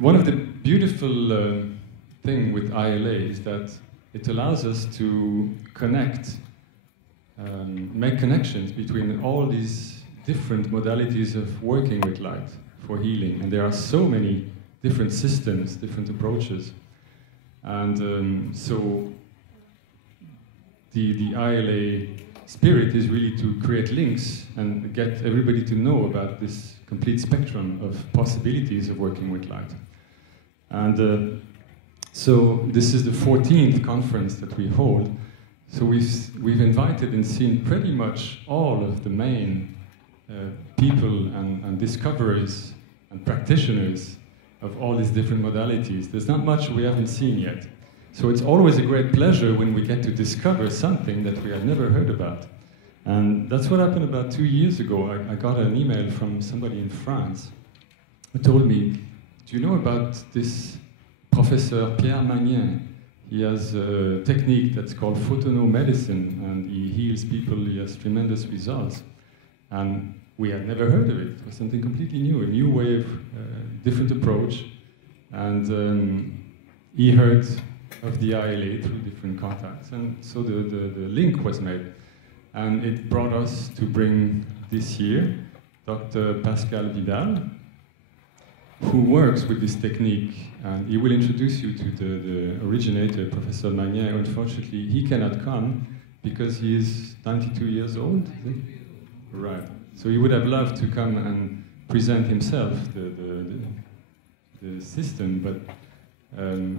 one of the beautiful thing with ILA is that it allows us to connect, make connections between all these different modalities of working with light for healing. And there are so many different systems, different approaches. And so the ILA spirit is really to create links and get everybody to know about this complete spectrum of possibilities of working with light. And so this is the 14th conference that we hold. So we've invited and seen pretty much all of the main people and discoverers and practitioners of all these different modalities. There's not much we haven't seen yet. So it's always a great pleasure when we get to discover something that we had never heard about. And that's what happened about 2 years ago. I got an email from somebody in France who told me, do you know about this Professor Pierre Magnin? He has a technique that's called Photonomedicine, and he heals people, he has tremendous results. And we had never heard of it. It was something completely new, a new way of, different approach. And he heard of the ILA through different contacts. And so the link was made. And it brought us to bring this year Dr. Pascal Vidal, who works with this technique. And he will introduce you to the originator, Professor Magnin. Unfortunately, he cannot come because he is 92 years old. Right. So he would have loved to come and present himself the system, but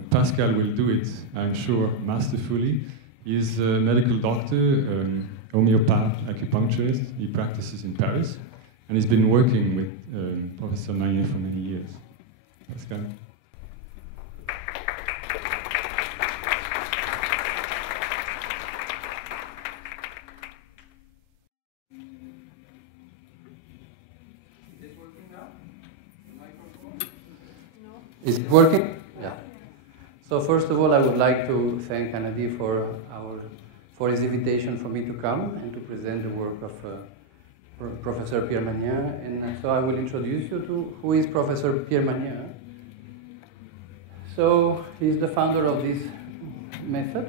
Pascal will do it, I'm sure, masterfully. He is a medical doctor, homeopath, acupuncturist. He practices in Paris, and he's been working with Professor Magnin for many years. Pascal. Is it working? Yeah. So first of all, I would like to thank Anadi for his invitation for me to come and to present the work of Professor Pierre Magnin. And so I will introduce you to who is Professor Pierre Magnin. So he's the founder of this method.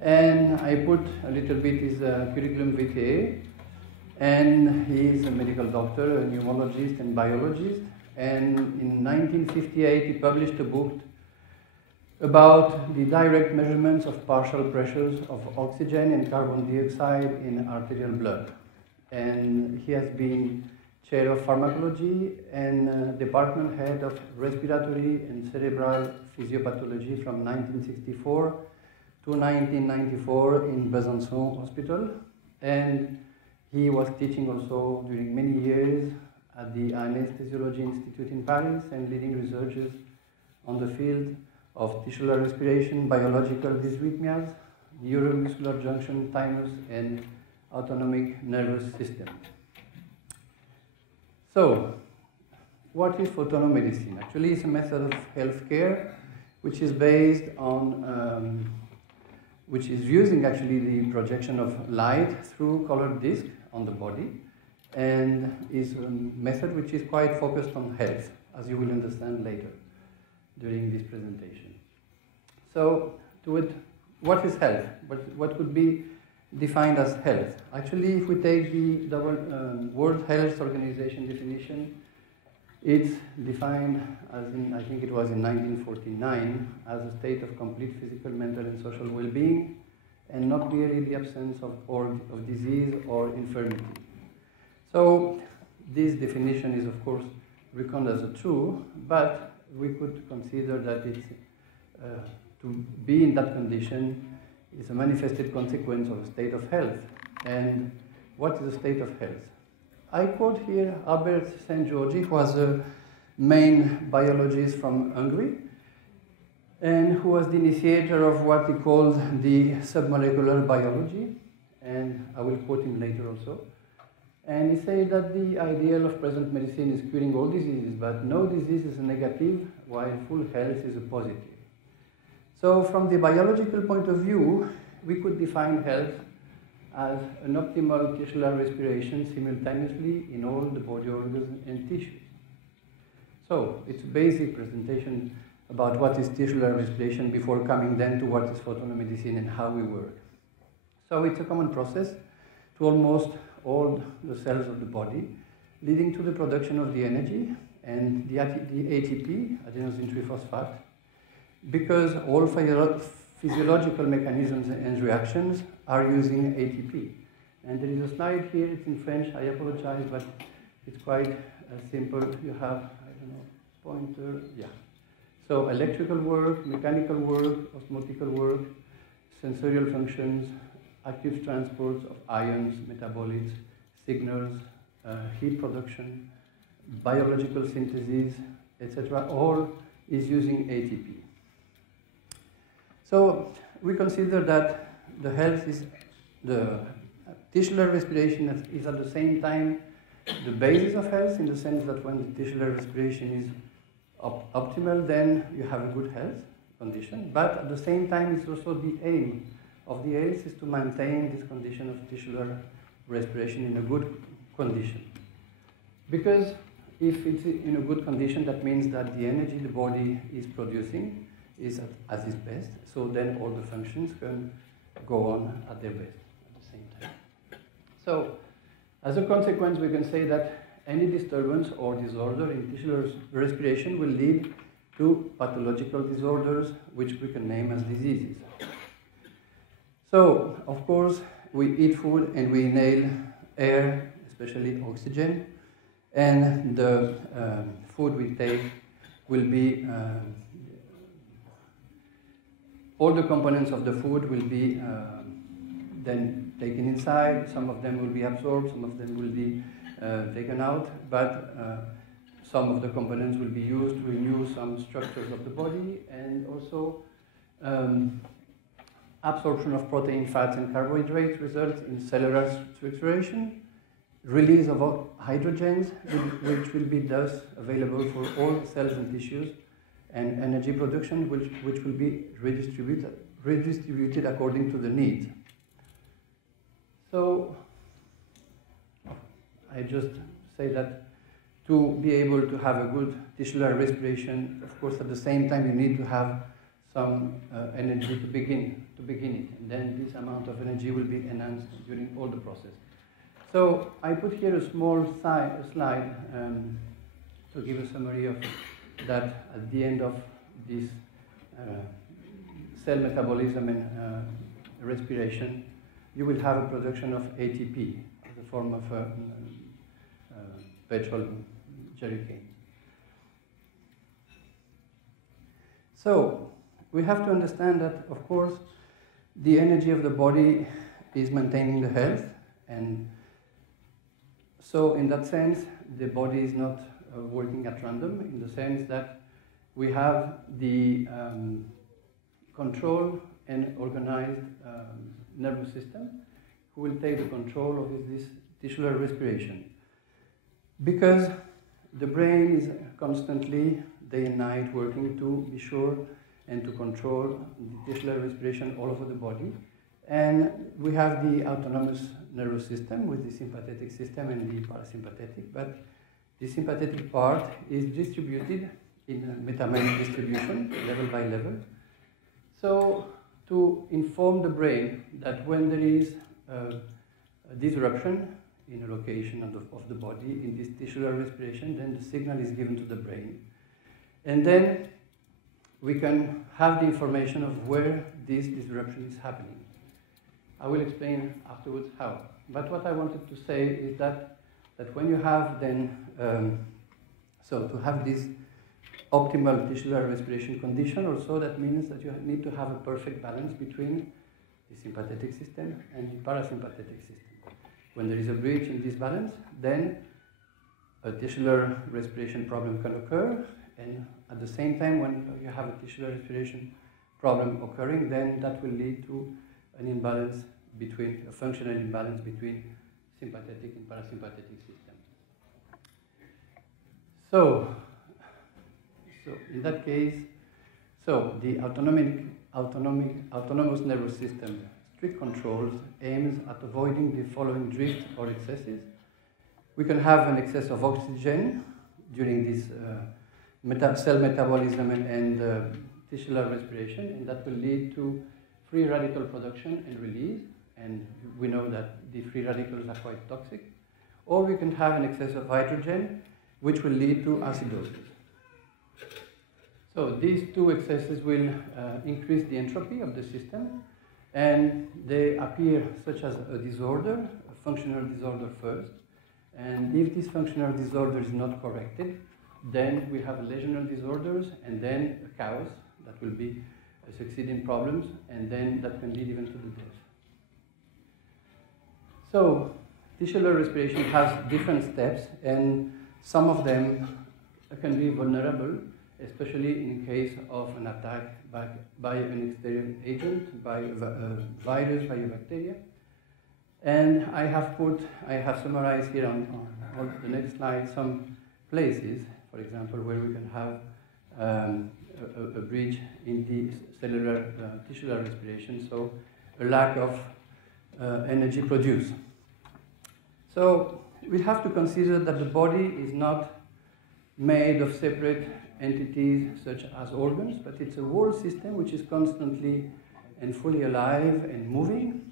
And I put a little bit his curriculum vitae. And he is a medical doctor, a pneumologist and biologist. And in 1958, he published a book about the direct measurements of partial pressures of oxygen and carbon dioxide in arterial blood. And he has been chair of pharmacology and department head of respiratory and cerebral physiopathology from 1964 to 1994 in Besançon Hospital. And he was teaching also during many years at the Anesthesiology Institute in Paris and leading researchers on the field of tisular respiration, biological dysrhythmias, neuromuscular junction, thymus, and autonomic nervous system. So, what is photonomedicine? Actually, it's a method of healthcare which is based on, which is using actually the projection of light through colored disc on the body, and is a method which is quite focused on health, as you will understand later during this presentation. So, what is health? What could be defined as health? Actually, if we take the World Health Organization definition, it's defined as in, I think it was in 1949, as a state of complete physical, mental, and social well-being, and not merely the absence of disease or infirmity. So this definition is, of course, reckoned as true, but we could consider that it's, to be in that condition is a manifested consequence of a state of health. And what is a state of health? I quote here Albert St. Georgi, who was a main biologist from Hungary, and who was the initiator of what he called the submolecular biology, and I will quote him later also. And he said that the ideal of present medicine is curing all diseases, but no disease is a negative, while full health is a positive. So from the biological point of view, we could define health as an optimal tisular respiration simultaneously in all the body organs and tissues. So it's a basic presentation about what is tisular respiration before coming then to what is photonomedicine and how we work. So it's a common process to almost all the cells of the body, leading to the production of the energy and the ATP, adenosine triphosphate, because all physiological mechanisms and reactions are using ATP. And there is a slide here, it's in French, I apologize, but it's quite simple. You have, I don't know, pointer, yeah. So electrical work, mechanical work, osmotical work, sensorial functions, active transports of ions, metabolites, signals, heat production, biological synthesis, etc., all is using ATP. So we consider that the health is, the tisular respiration is at the same time the basis of health, in the sense that when the tisular respiration is optimal, then you have a good health condition, but at the same time it's also the aim of the health is to maintain this condition of tisular respiration in a good condition. Because if it's in a good condition, that means that the energy the body is producing is at its best, so then all the functions can go on at their best at the same time. So, as a consequence, we can say that any disturbance or disorder in tisular respiration will lead to pathological disorders, which we can name as diseases. So, of course, we eat food and we inhale air, especially oxygen, and the food we take will be, all the components of the food will be then taken inside. Some of them will be absorbed, some of them will be taken out, but some of the components will be used to renew some structures of the body, and also absorption of protein, fats, and carbohydrates results in cellular structuration, release of hydrogens, which will be thus available for all cells and tissues, and energy production, which will be redistributed according to the needs. So, I just say that to be able to have a good tisular respiration, of course, at the same time, you need to have some energy to begin it, and then this amount of energy will be enhanced during all the process. So I put here a small slide to give a summary of that at the end of this cell metabolism and respiration, you will have a production of ATP as a form of petrol jerrycan. So we have to understand that, of course, the energy of the body is maintaining the health, and so in that sense, the body is not working at random, in the sense that we have the control and organized nervous system who will take the control of this tisular respiration. Because the brain is constantly, day and night, working to be sure and to control the tisular respiration all over the body. And we have the autonomous nervous system with the sympathetic system and the parasympathetic, but the sympathetic part is distributed in a metameric distribution, level by level. So, to inform the brain that when there is a disruption in a location of the body, in this tisular respiration, then the signal is given to the brain. And then we can have the information of where this disruption is happening. I will explain afterwards how. But what I wanted to say is that when you have then, so to have this optimal tisular respiration condition also, that means that you need to have a perfect balance between the sympathetic system and the parasympathetic system. When there is a breach in this balance, then a tisular respiration problem can occur, and at the same time, when you have a tisular respiration problem occurring, then that will lead to an imbalance between, a functional imbalance between sympathetic and parasympathetic system. So in that case, so the autonomous nervous system strict controls aims at avoiding the following drift or excesses. We can have an excess of oxygen during this cell metabolism and tisular respiration, and that will lead to free radical production and release, and we know that the free radicals are quite toxic. Or we can have an excess of hydrogen, which will lead to acidosis. So these two excesses will increase the entropy of the system, and they appear such as a disorder, a functional disorder first. And if this functional disorder is not corrected, then we have lesional disorders, and then a chaos that will be succeeding problems, and then that can lead even to the death. So tisular respiration has different steps, and some of them can be vulnerable, especially in case of an attack by an exterior agent, by a virus, by a bacteria. And I have summarized here on the next slide some places, for example, where we can have a breach in the cellular tisular respiration, so a lack of energy produced. So we have to consider that the body is not made of separate entities such as organs, but it's a whole system which is constantly and fully alive and moving,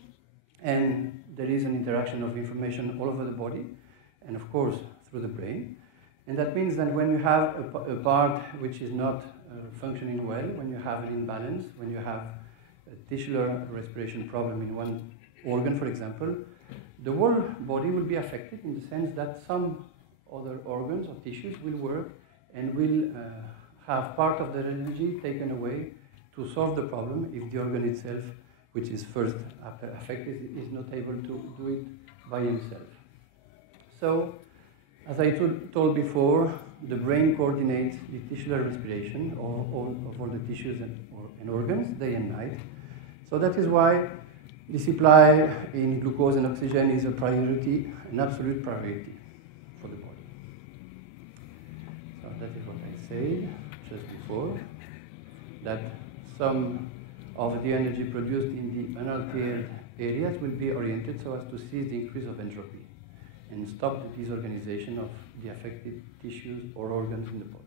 and there is an interaction of information all over the body, and of course through the brain. And that means that when you have a part which is not functioning well, when you have an imbalance, when you have a tisular respiration problem in one organ, for example, the whole body will be affected in the sense that some other organs or tissues will work and will have part of their energy taken away to solve the problem if the organ itself, which is first affected, is not able to do it by himself. So, as I told before, the brain coordinates the tisular respiration of all the tissues and organs day and night. So that is why the supply in glucose and oxygen is a priority, an absolute priority for the body. So that is what I said just before, that some of the energy produced in the unaltered areas will be oriented so as to seize the increase of entropy and stop the disorganization of the affected tissues or organs in the body.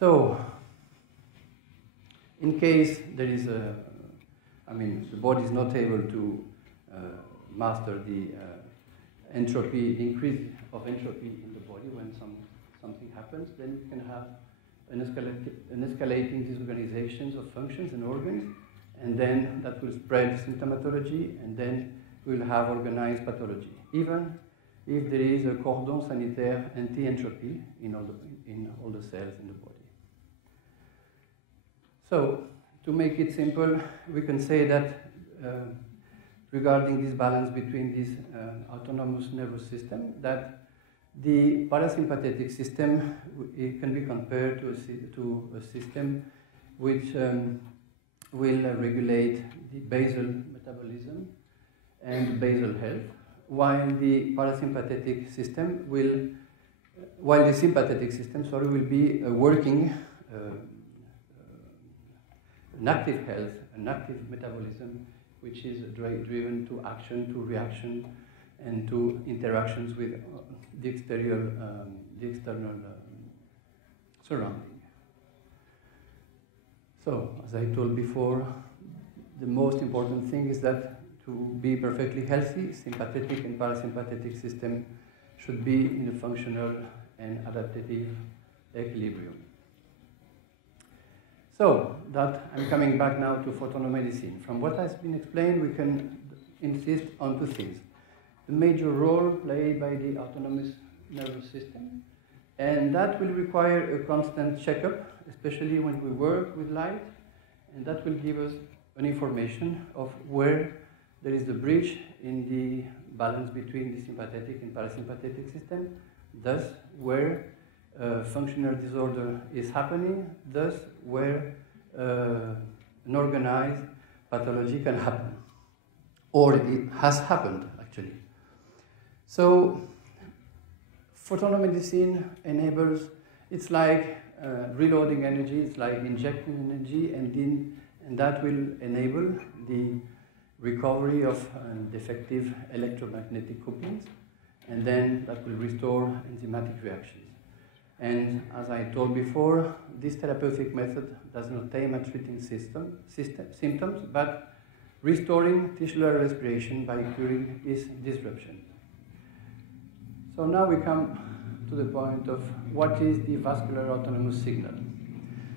So, in case there is the body is not able to master the entropy, the increase of entropy in the body when something happens, then you can have an escalating disorganizations of functions and organs, and then that will spread symptomatology, and then we'll have organized pathology, even if there is a cordon sanitaire anti-entropy in all the cells in the body. So, to make it simple, we can say that regarding this balance between this autonomous nervous system, that the parasympathetic system it can be compared to a system which will regulate the basal metabolism and basal health, while the sympathetic system will be working an active health, an active metabolism, which is driven to action, to reaction, and to interactions with the external surrounding. So, as I told before, the most important thing is that to be perfectly healthy, sympathetic and parasympathetic system should be in a functional and adaptive equilibrium. So, that I'm coming back now to photonomedicine. From what has been explained, we can insist on two things. The major role played by the autonomous nervous system, and that will require a constant checkup, especially when we work with light, and that will give us an information of where there is a breach in the balance between the sympathetic and parasympathetic system, thus where functional disorder is happening, thus where an organized pathology can happen, or it has happened actually. So photonomedicine enables, it's like reloading energy, it's like injecting energy, and that will enable the recovery of defective electromagnetic couplings, and then that will restore enzymatic reactions. And as I told before, this therapeutic method does not aim at treating symptoms, but restoring tisular respiration by curing its disruption. So now we come to the point of what is the vascular autonomous signal.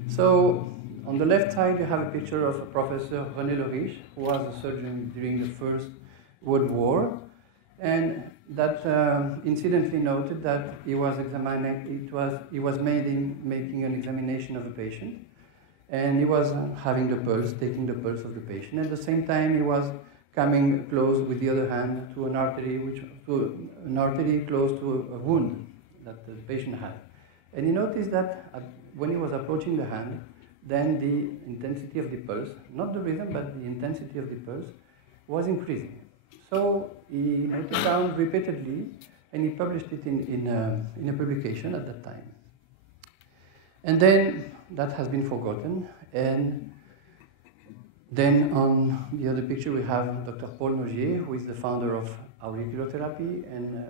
So on the left side you have a picture of Professor René Leriche, who was a surgeon during the First World War, and that incidentally noted that he was making an examination of a patient, and he was having the pulse, taking the pulse of the patient. At the same time, he was coming close with the other hand to an artery, close to a wound that the patient had. And he noticed that when he was approaching the hand, then the intensity of the pulse, not the rhythm, but the intensity of the pulse, was increasing. So he wrote it down repeatedly, and he published it in a publication at that time. And then that has been forgotten, and then on the other picture we have Dr. Paul Nogier, who is the founder of auriculotherapy and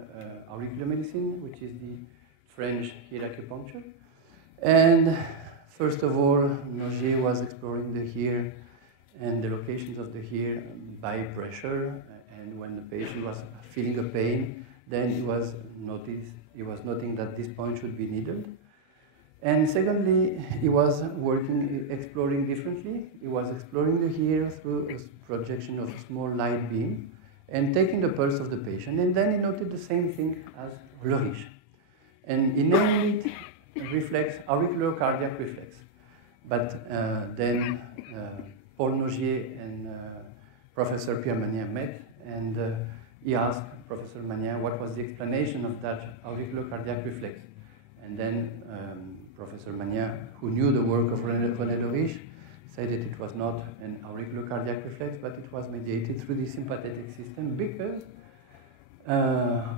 auricular medicine, which is the French ear acupuncture. And first of all, Nogier was exploring the ear and the locations of the ear by pressure, and when the patient was feeling a pain, then he was noting that this point should be needled. And secondly, he was exploring differently. He was exploring the ear through a projection of a small light beam and taking the pulse of the patient. And then he noted the same thing as Leriche. And he named it reflex, auricular cardiac reflex. But then Paul Nogier and Professor Pierre Magnin met, and he asked Professor Magnin what was the explanation of that auricular cardiac reflex. And then Professor Magnin, who knew the work of René Leriche, said that it was not an auricular cardiac reflex, but it was mediated through the sympathetic system, because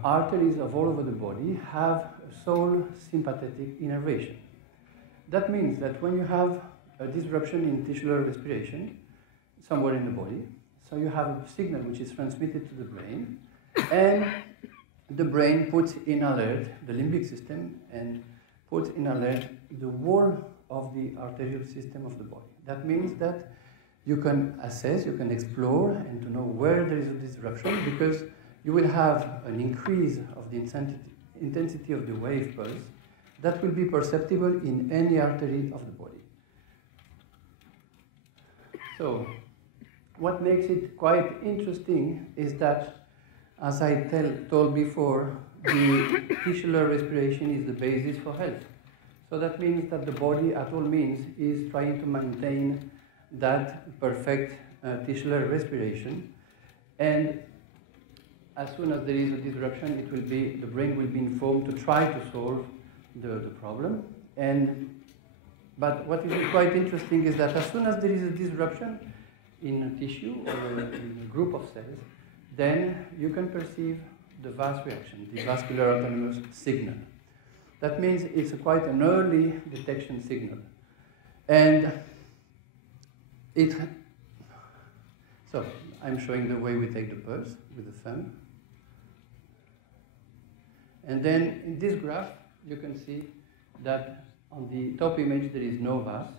arteries of all over the body have a sole sympathetic innervation. That means that when you have a disruption in tisular respiration somewhere in the body, so you have a signal which is transmitted to the brain, and the brain puts in alert the limbic system and puts in alert the whole of the arterial system of the body. That means that you can assess, you can explore, and to know where there is a disruption, because you will have an increase of the intensity of the wave pulse that will be perceptible in any artery of the body. So, what makes it quite interesting is that, as I told before, the tisular respiration is the basis for health. So that means that the body, at all means, is trying to maintain that perfect tisular respiration. And as soon as there is a disruption, the brain will be informed to try to solve the problem. But what is quite interesting is that as soon as there is a disruption in a tissue or in a group of cells, then you can perceive the VAS reaction, the vascular autonomous signal. That means it's quite an early detection signal. And so I'm showing the way we take the pulse with the thumb. And then in this graph, you can see that on the top image there is no VAS,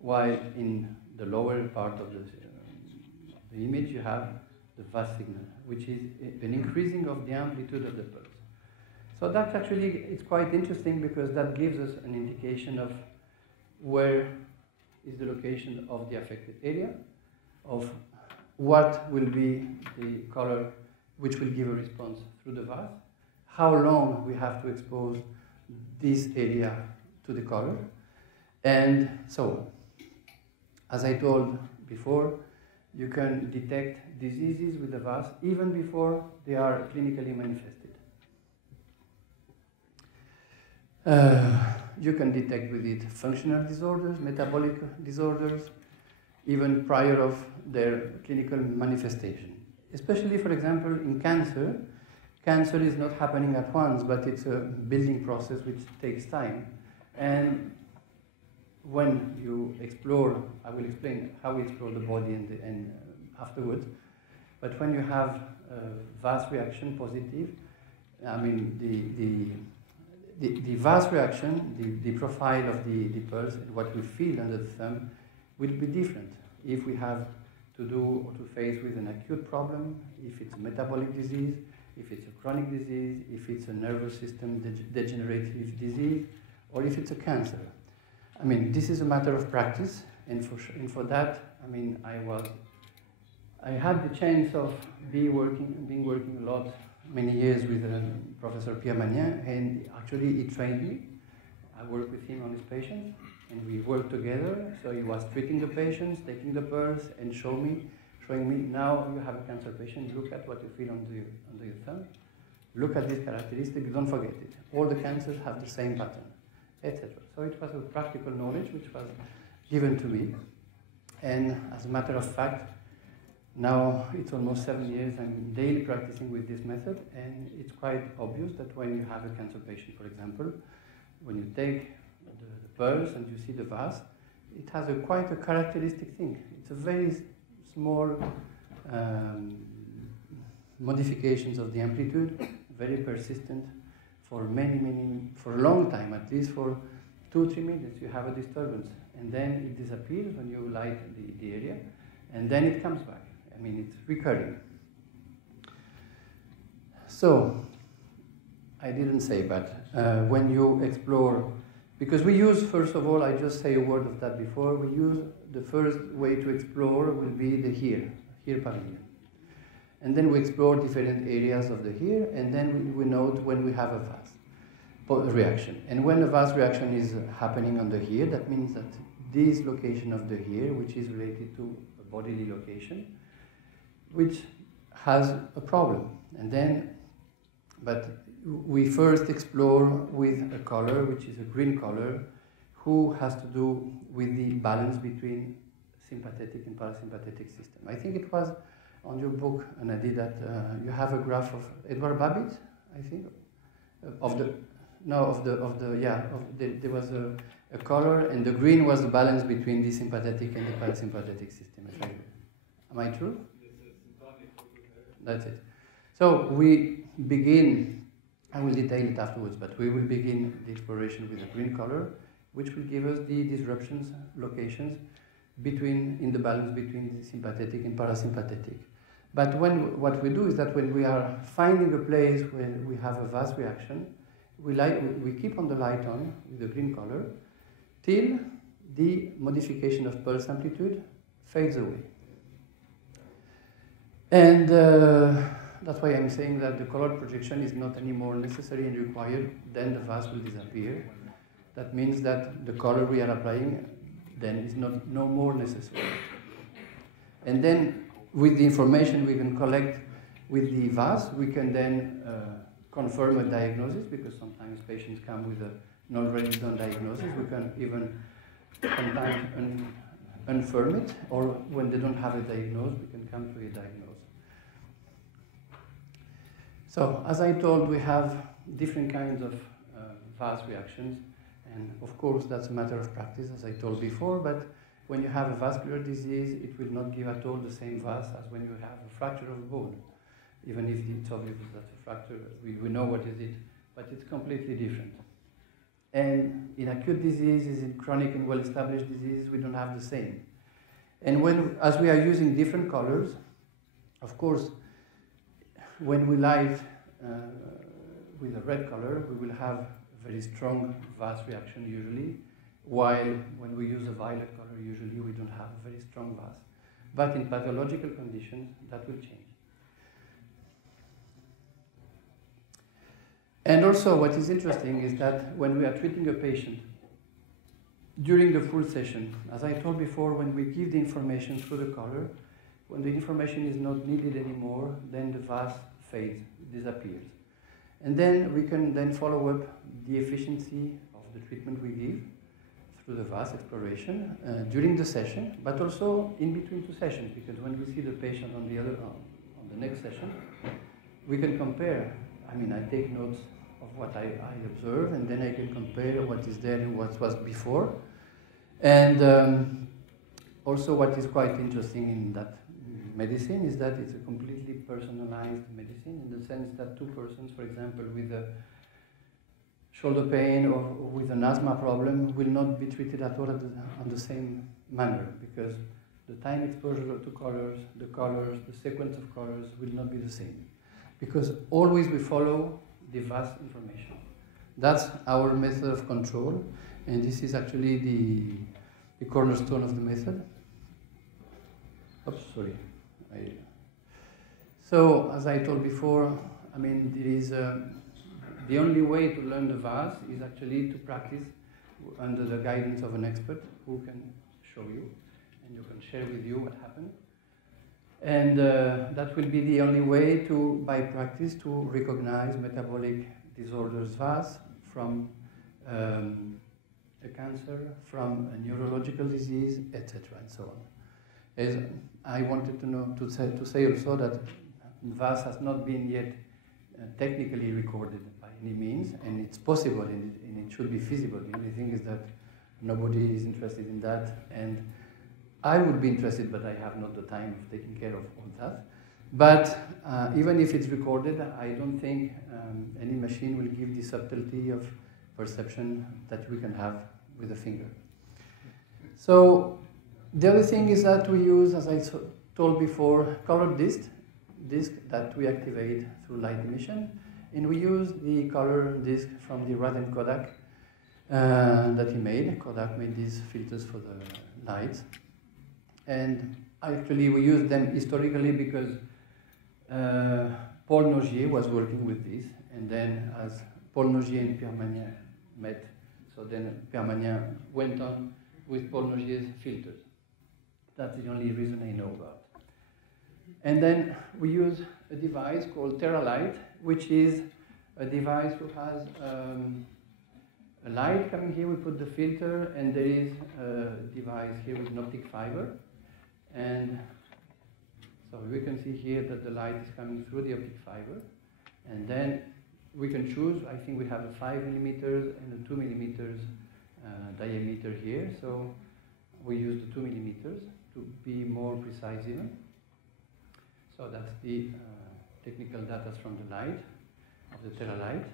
while in the lower part of the image you have the VAS signal, which is an increasing of the amplitude of the pulse. So that actually is quite interesting, because that gives us an indication of where is the location of the affected area, of what will be the color which will give a response through the VAS, how long we have to expose this area to the color. And so, as I told before, you can detect diseases with the VAS even before they are clinically manifested. You can detect with it functional disorders, metabolic disorders, even prior of their clinical manifestation. Especially, for example, in cancer. Cancer is not happening at once, but it's a building process which takes time. And when you explore, I will explain how we explore the body and afterwards, but when you have a VAS reaction positive, I mean the vast reaction, the profile of the pulse, and what we feel under the thumb will be different if we have to do or to face with an acute problem, if it's a metabolic disease, if it's a chronic disease, if it's a nervous system degenerative disease, or if it's a cancer. I mean, this is a matter of practice, and for that, I mean, I had the chance of being working a lot, many years with Professor Pierre Magnin, and actually he trained me. I worked with him on his patients, and we worked together. So he was treating the patients, taking the pulse, and showing me, now you have a cancer patient, look at what you feel under your thumb, look at this characteristic, don't forget it. All the cancers have the same pattern, etc. So it was a practical knowledge which was given to me. And as a matter of fact, now it's almost 7 years I'm daily practicing with this method, and it's quite obvious that when you have a cancer patient, for example, when you take the pulse and you see the vas, it has quite a characteristic thing. It's a very small modifications of the amplitude, very persistent for for a long time, at least for 2-3 minutes you have a disturbance, and then it disappears when you light the area, and then it comes back. I mean, it's recurring. So, I didn't say, but when you explore, because we use, first of all, I just say a word of that before, we use the first way to explore will be the here pavilion. And then we explore different areas of the here, and then we note when we have a vas reaction. And when a vas reaction is happening on the here, that means that this location of the here, which is related to a bodily location, which has a problem. And then, but we first explore with a color, which is a green color, who has to do with the balance between sympathetic and parasympathetic system. I think it was on your book, and I did that, you have a graph of Edward Babbitt, I think, there was a color, and the green was the balance between the sympathetic and the parasympathetic system. Am I true? That's it. So we begin, I will detail it afterwards, but we will begin the exploration with the green color, which will give us the disruptions, locations, in the balance between the sympathetic and parasympathetic. But what we do is that when we are finding a place where we have a vas reaction, we keep on the light on with the green color till the modification of pulse amplitude fades away. And that's why I'm saying that the color projection is not anymore necessary and required, then the vas will disappear. That means that the color we are applying then is no more necessary. And then with the information we can collect with the vas, we can then confirm a diagnosis, because sometimes patients come with a non-already done diagnosis. We can even sometimes confirm it, or when they don't have a diagnosis, we can come to a diagnosis. So, as I told, we have different kinds of vas reactions, and of course that's a matter of practice, as I told before, but when you have a vascular disease, it will not give at all the same vas as when you have a fracture of bone. Even if it's obvious that a fracture, we know what is it, but it's completely different. And in acute diseases, in chronic and well-established diseases, we don't have the same. And as we are using different colors, of course, when we light with a red color, we will have a very strong vas reaction usually, while when we use a violet color, usually we don't have a very strong vas. But in pathological conditions, that will change. And also what is interesting is that when we are treating a patient, during the full session, as I told before, when we give the information through the color, when the information is not needed anymore, then the vas fades, disappears. And then we can then follow up the efficiency of the treatment we give through the vas exploration during the session, but also in between two sessions, because when we see the patient on the next session, we can compare. I mean, I take notes of what I observe, and then I can compare what is there and what was before. And also what is quite interesting in that medicine is that it's a completely personalized medicine, in the sense that two persons, for example, with a shoulder pain or with an asthma problem will not be treated at all on the same manner, because the time exposure to colors, the sequence of colors will not be the same. Because always we follow the VAS information. That's our method of control, and this is actually the cornerstone of the method. Oops, sorry. So, as I told before, I mean, there is the only way to learn the VAS is actually to practice under the guidance of an expert who can show you, and you can share with you what happened. And that will be the only way to, by practice, to recognize metabolic disorders VAS from a cancer, from a neurological disease, etc., and so on. As I wanted to say also that VAS has not been yet technically recorded by any means, and it's possible, and it should be feasible. The only thing is that nobody is interested in that, and I would be interested, but I have not the time of taking care of all that. But even if it's recorded, I don't think any machine will give the subtlety of perception that we can have with a finger. So the other thing is that we use, as I told before, colored disc that we activate through light emission, and we use the color disc from the Raden Kodak that he made. Kodak made these filters for the lights, and actually we use them historically because Paul Nogier was working with this, and then as Paul Nogier and Pierre Magnin met, so then Pierre Magnin went on with Paul Nogier's filters. That's the only reason I know about. And then we use a device called TerraLight, which is a device which has a light coming here. We put the filter, and there is a device here with an optic fiber. And so we can see here that the light is coming through the optic fiber. And then we can choose, I think we have a 5 millimeters and a 2 millimeters diameter here. So we use the 2 millimeters to be more precise even. So that's the technical data from the light, of the TerraLight.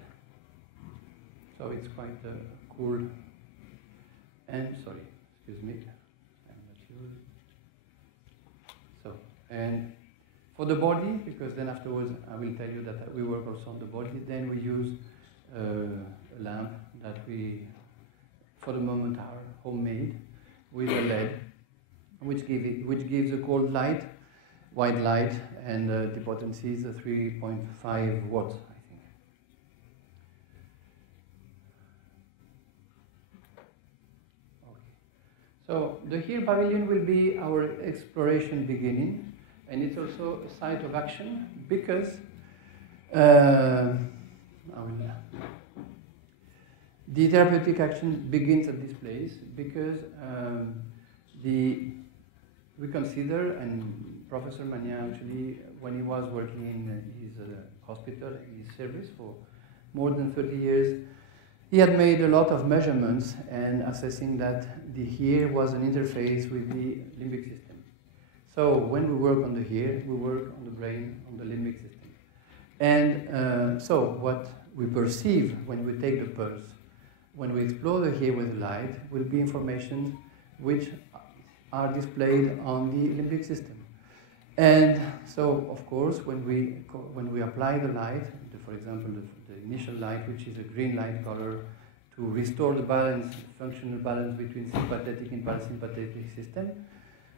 So it's quite cool. And, sorry, excuse me, I'm not sure. So, and for the body, because then afterwards I will tell you that we work also on the body, then we use a lamp that we, for the moment, are homemade with a LED, which gives a cold light, white light, and the potency is 3.5 watts, I think. Okay. So the HERE pavilion will be our exploration beginning, and it's also a site of action because the therapeutic action begins at this place because we consider, and Professor Magnin actually, when he was working in his hospital, his service for more than 30 years, he had made a lot of measurements and assessing that the HERE was an interface with the limbic system. So when we work on the HERE, we work on the brain, on the limbic system. And so what we perceive when we take the pulse, when we explore the HERE with light, will be information which are displayed on the limbic system. And so, of course, when we apply the light, for example, the initial light, which is a green light color, to restore the balance, functional balance between sympathetic and parasympathetic system,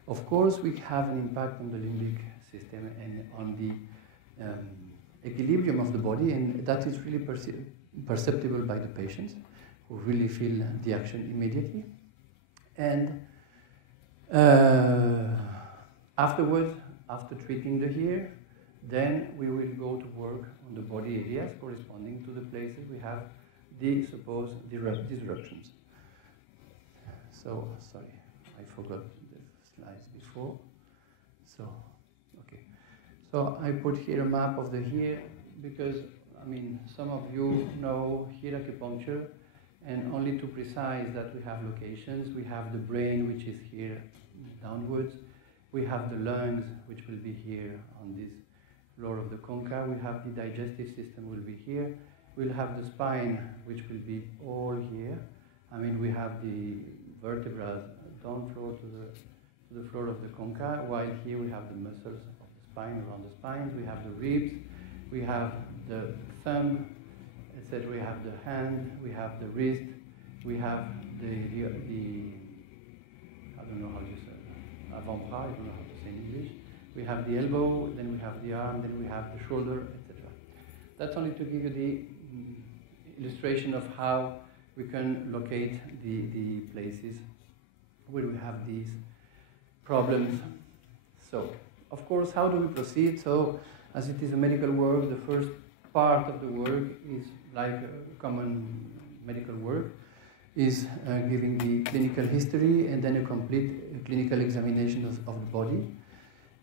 of course, we have an impact on the limbic system and on the equilibrium of the body, and that is really perceptible by the patients who really feel the action immediately. And afterwards, after treating the HERE, then we will go to work on the body areas corresponding to the places we have the supposed disruptions. So, sorry, I forgot the slides before. So, okay. So I put here a map of the HERE because, I mean, some of you know HERE acupuncture, and only to precise that we have locations. We have the brain, which is here downwards. We have the lungs, which will be here on this floor of the concha. We have the digestive system will be here. we'll have the spine, which will be all here. I mean, we have the vertebrae down floor to the floor of the concha, while here we have the muscles of the spine, around the spines, we have the ribs, we have the thumb, etc. We have the hand, we have the wrist, we have the I don't know how to say it, avant-bras, I don't know how to say in English. We have the elbow, then we have the arm, then we have the shoulder, etc. That's only to give you the illustration of how we can locate the places where we have these problems. So, of course, how do we proceed? So, as it is a medical work, the first part of the work is like a common medical work, is giving the clinical history and then a complete clinical examination of the body.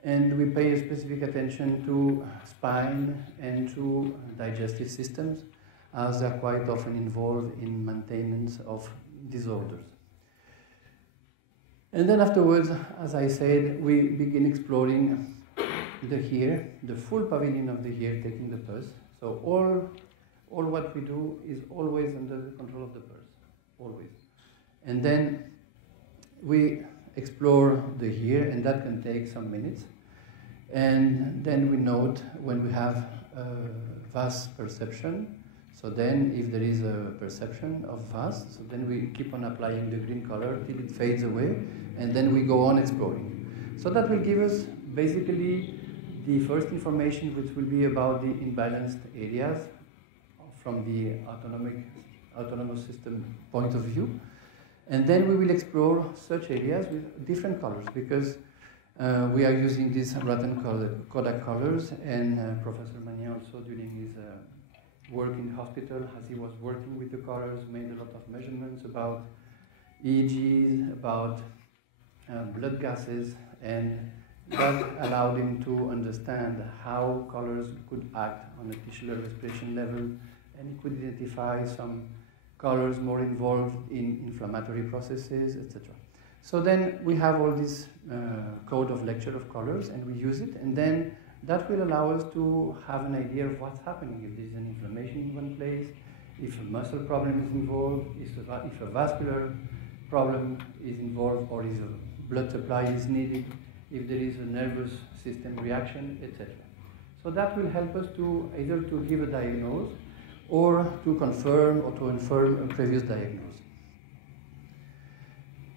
And we pay a specific attention to spine and to digestive systems, as they are quite often involved in maintenance of disorders. And then afterwards, as I said, we begin exploring the here, the full pavilion of the here, taking the pulse. So all what we do is always under the control of the pulse, always. And then we explore the here, and that can take some minutes. And then we note when we have vas perception. So then if there is a perception of vas, so then we keep on applying the green color till it fades away, and then we go on exploring. So that will give us basically the first information, which will be about the imbalanced areas from the autonomous system point of view. And then we will explore such areas with different colors, because we are using these Ratten Kodak colors, and Professor Magnin also during his work in hospital, as he was working with the colors, made a lot of measurements about EEGs, about blood gases, and that allowed him to understand how colors could act on a tisular respiration level, and he could identify some colors more involved in inflammatory processes, etc. So then we have all this code of lecture of colors, and we use it, and then that will allow us to have an idea of what's happening, if there's an inflammation in one place, if a muscle problem is involved, if a vascular problem is involved, or if a blood supply is needed, if there is a nervous system reaction, etc. So that will help us to either to give a diagnosis or to confirm or to infirm a previous diagnosis.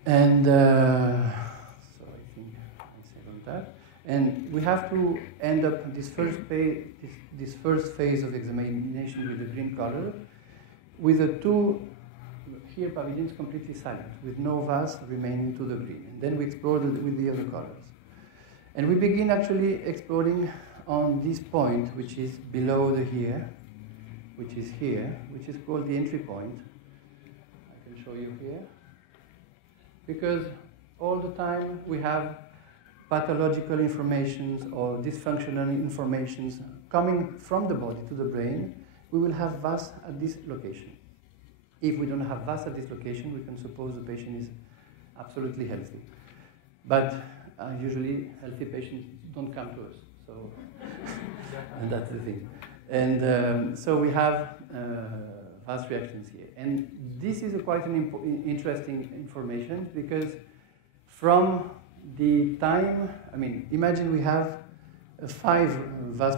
And so I think I said on that. And we have to end up this first phase of examination with the green color, with the two here pavilions completely silent, with no vas remaining to the green. And then we explore with the other colors. And we begin actually exploring on this point, which is below the here, which is here, which is called the entry point. I can show you here. Because all the time we have pathological informations or dysfunctional informations coming from the body to the brain, we will have vas at this location. If we don't have vas at this location, we can suppose the patient is absolutely healthy. But usually healthy patients don't come to us, so and that's the thing. And so we have vas reactions here. And this is quite an interesting information, because from the time, I mean, imagine we have 5 vas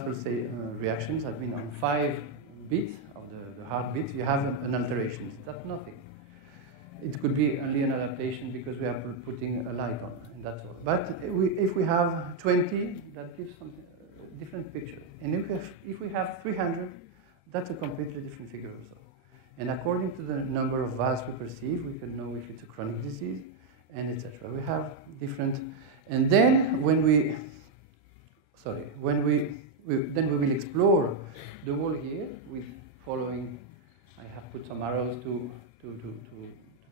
reactions, I mean on 5 beats of the heartbeat, you have an alteration. That's nothing. It could be only an adaptation because we are putting a light on, and that's all. But if we have 20, that gives something, a different picture. And if we have 300, that's a completely different figure also. And according to the number of vas we perceive, we can know if it's a chronic disease, and etc. We have different, and then when we will explore the wall here with following. I have put some arrows to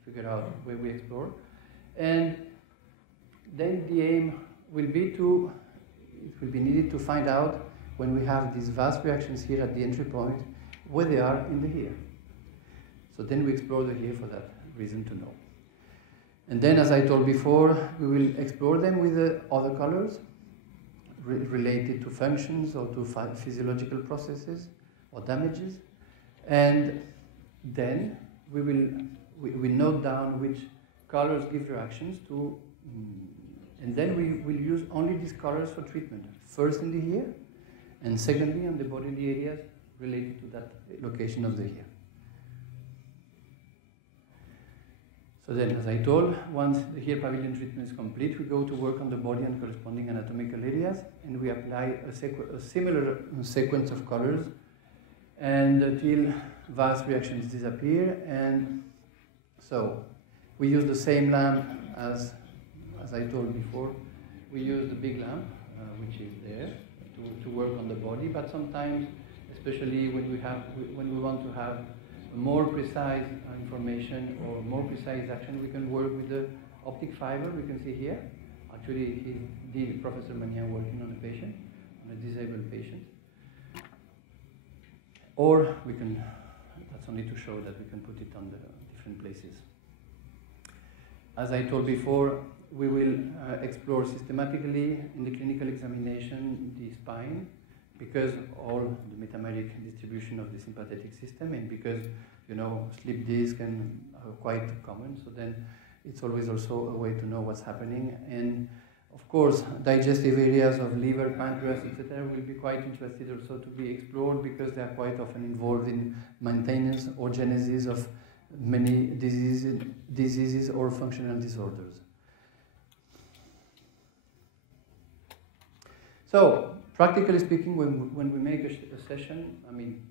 figure out where we explore, and then the aim will be needed to find out, when we have these vas reactions here at the entry point, where they are in the here. So then we explore the here for that reason to know. And then, as I told before, we will explore them with the other colors related to functions or to physiological processes or damages. And then we note down which colors give reactions to, and then we will use only these colors for treatment. First in the ear, and secondly on the bodily areas related to that location of the ear. So then, as I told, once the ear pavilion treatment is complete, we go to work on the body and corresponding anatomical areas, and we apply a similar sequence of colors, and until vast reactions disappear. And so we use the same lamp as I told before. We use the big lamp, which is there, to work on the body, but sometimes, especially when we want to have more precise information or more precise action, we can work with the optic fiber. We can see here. Actually, Professor Magnin working on a patient, on a disabled patient. Or we can, that's only to show that we can put it on the different places. As I told before, we will explore systematically in the clinical examination the spine, because all the metameric distribution of the sympathetic system, and because, you know, slip disc and quite common, so then it's always also a way to know what's happening. And of course, digestive areas of liver, pancreas, etc. will be quite interested also to be explored, because they are quite often involved in maintenance or genesis of many diseases or functional disorders. So, practically speaking, when we make a session, I mean,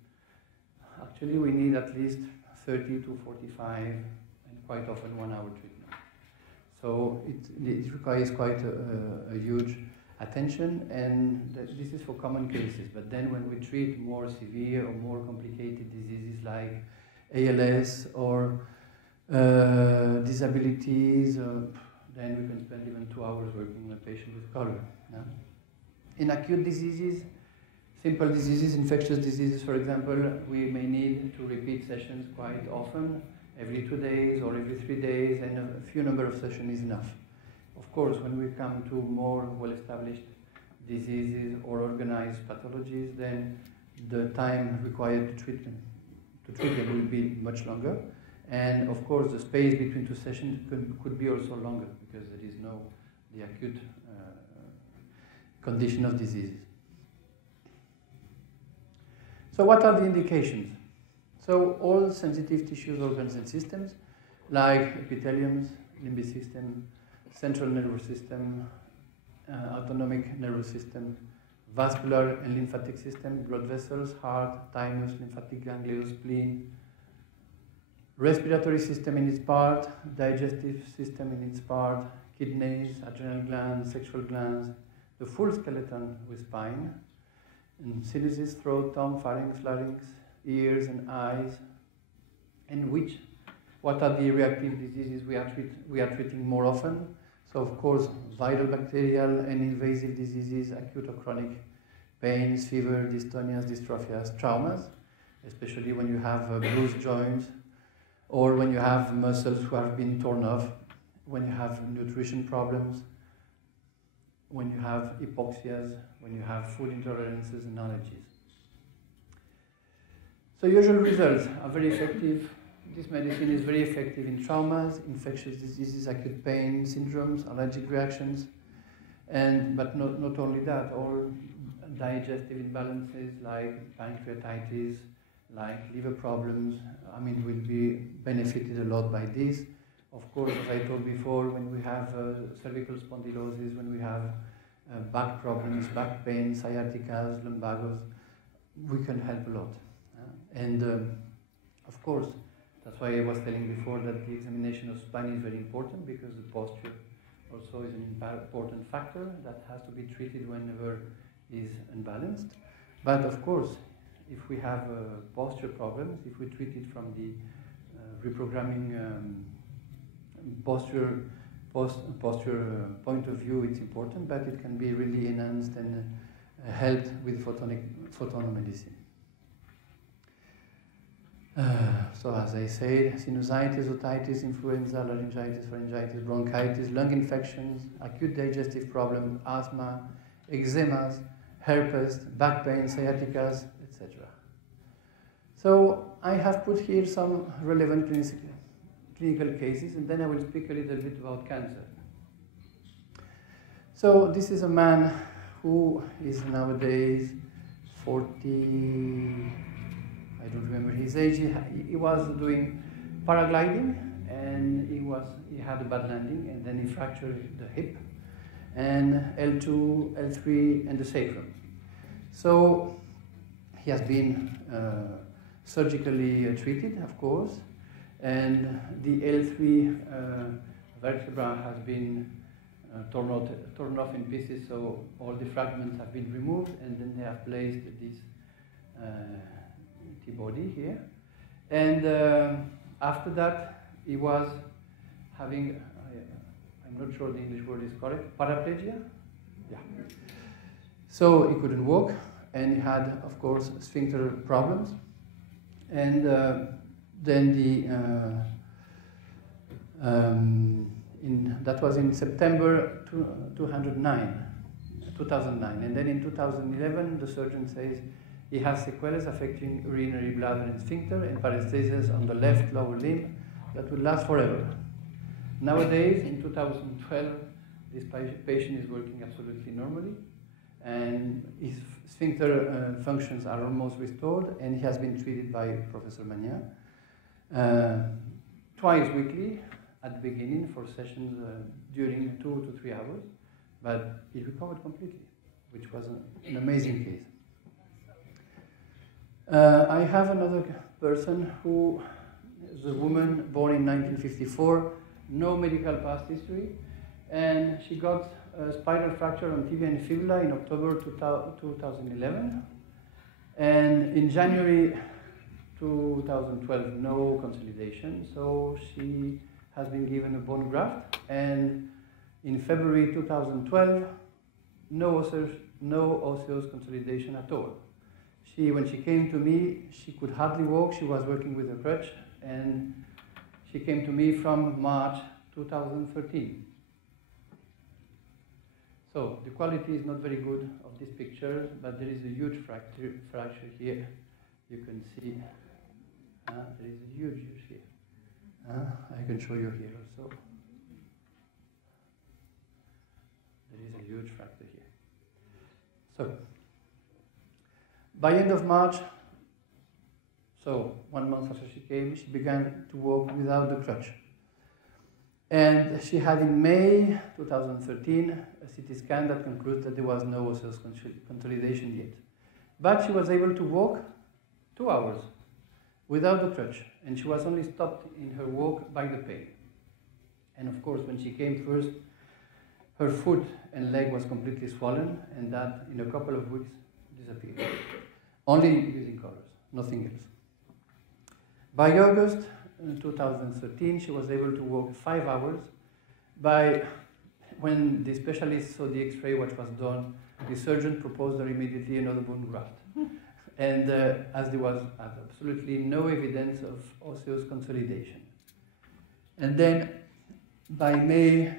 actually we need at least 30 to 45, and quite often 1 hour treatment. So it requires quite a huge attention, and this is for common cases. But then when we treat more severe or more complicated diseases like ALS or disabilities, then we can spend even 2 hours working on a patient with color. Yeah? In acute diseases, simple diseases, infectious diseases, for example, we may need to repeat sessions quite often, every 2 days or every 3 days, and a few number of sessions is enough. Of course, when we come to more well-established diseases or organized pathologies, then the time required to treat them will be much longer. And of course, the space between 2 sessions could be also longer, because there is the acute condition of diseases. So what are the indications? So all sensitive tissues, organs and systems, like epitheliums, limbic system, central nervous system, autonomic nervous system, vascular and lymphatic system, blood vessels, heart, thymus, lymphatic ganglions, spleen, respiratory system in its part, digestive system in its part, kidneys, adrenal glands, sexual glands, the full skeleton with spine, and sinuses, throat, tongue, pharynx, larynx, ears and eyes, and what are the reactive diseases we are treating more often. So of course, viral, bacterial and invasive diseases, acute or chronic pains, fever, dystonias, dystrophias, traumas, especially when you have bruised joints, or when you have muscles who have been torn off, when you have nutrition problems, when you have hypoxias, when you have food intolerances and allergies. So usual results are very effective. This medicine is very effective in traumas, infectious diseases, acute pain, syndromes, allergic reactions, but not only that, all digestive imbalances like pancreatitis, like liver problems, I mean, will be benefited a lot by this. Of course, as I told before, when we have cervical spondylosis, when we have back problems, back pain, sciaticas, lumbagos, we can help a lot. And of course, that's why I was telling before that the examination of spine is very important, because the posture also is an important factor that has to be treated whenever is unbalanced. But of course, if we have posture problems, if we treat it from the reprogramming posture point of view, it's important, but it can be really enhanced and helped with photonomedicine. So as I said, sinusitis, otitis, influenza, laryngitis, pharyngitis, bronchitis, lung infections, acute digestive problems, asthma, eczemas, herpes, back pain, sciaticas, etc. So I have put here some relevant clinical cases, and then I will speak a little bit about cancer. So this is a man who is nowadays 40, I don't remember his age. He was doing paragliding, and he had a bad landing, and then he fractured the hip, and L2, L3, and the sacrum. So he has been surgically treated, of course, and the L3 vertebra has been torn off in pieces, so all the fragments have been removed, and then they have placed this T-body here. And after that, he was having, I'm not sure the English word is correct, paraplegia? Yeah. So he couldn't walk, and he had, of course, sphincter problems. And then that was in September 2009. And then in 2011, the surgeon says he has sequelae affecting urinary bladder and sphincter and paresthesias on the left lower limb that will last forever. Nowadays, in 2012, this patient is working absolutely normally, and his sphincter functions are almost restored, and he has been treated by Professor Magnin twice weekly at the beginning for sessions during 2 to 3 hours, but he recovered completely, which was an amazing case. I have another person who is a woman born in 1954, no medical past history, and she got a spiral fracture on tibia and fibula in October 2011, and in January 2012, no consolidation, so she has been given a bone graft, and in February 2012, no osseous consolidation at all. When she came to me, she could hardly walk, she was working with a crutch, and she came to me from March 2013. So the quality is not very good of this picture, but there is a huge fracture here. You can see there is a huge here. I can show you here also. There is a huge fracture here. So, by end of March, so 1 month after she came, she began to walk without the crutch. And she had in May 2013 a CT scan that concluded that there was no osseous consolidation yet. But she was able to walk 2 hours without the crutch, and she was only stopped in her walk by the pain. And of course, when she came first, her foot and leg was completely swollen, and that in a couple of weeks disappeared. Only using colors, nothing else. By August 2013, she was able to walk 5 hours. When the specialist saw the X-ray, what was done, the surgeon proposed her immediately another bone graft. And as there was absolutely no evidence of osseous consolidation. And then by May,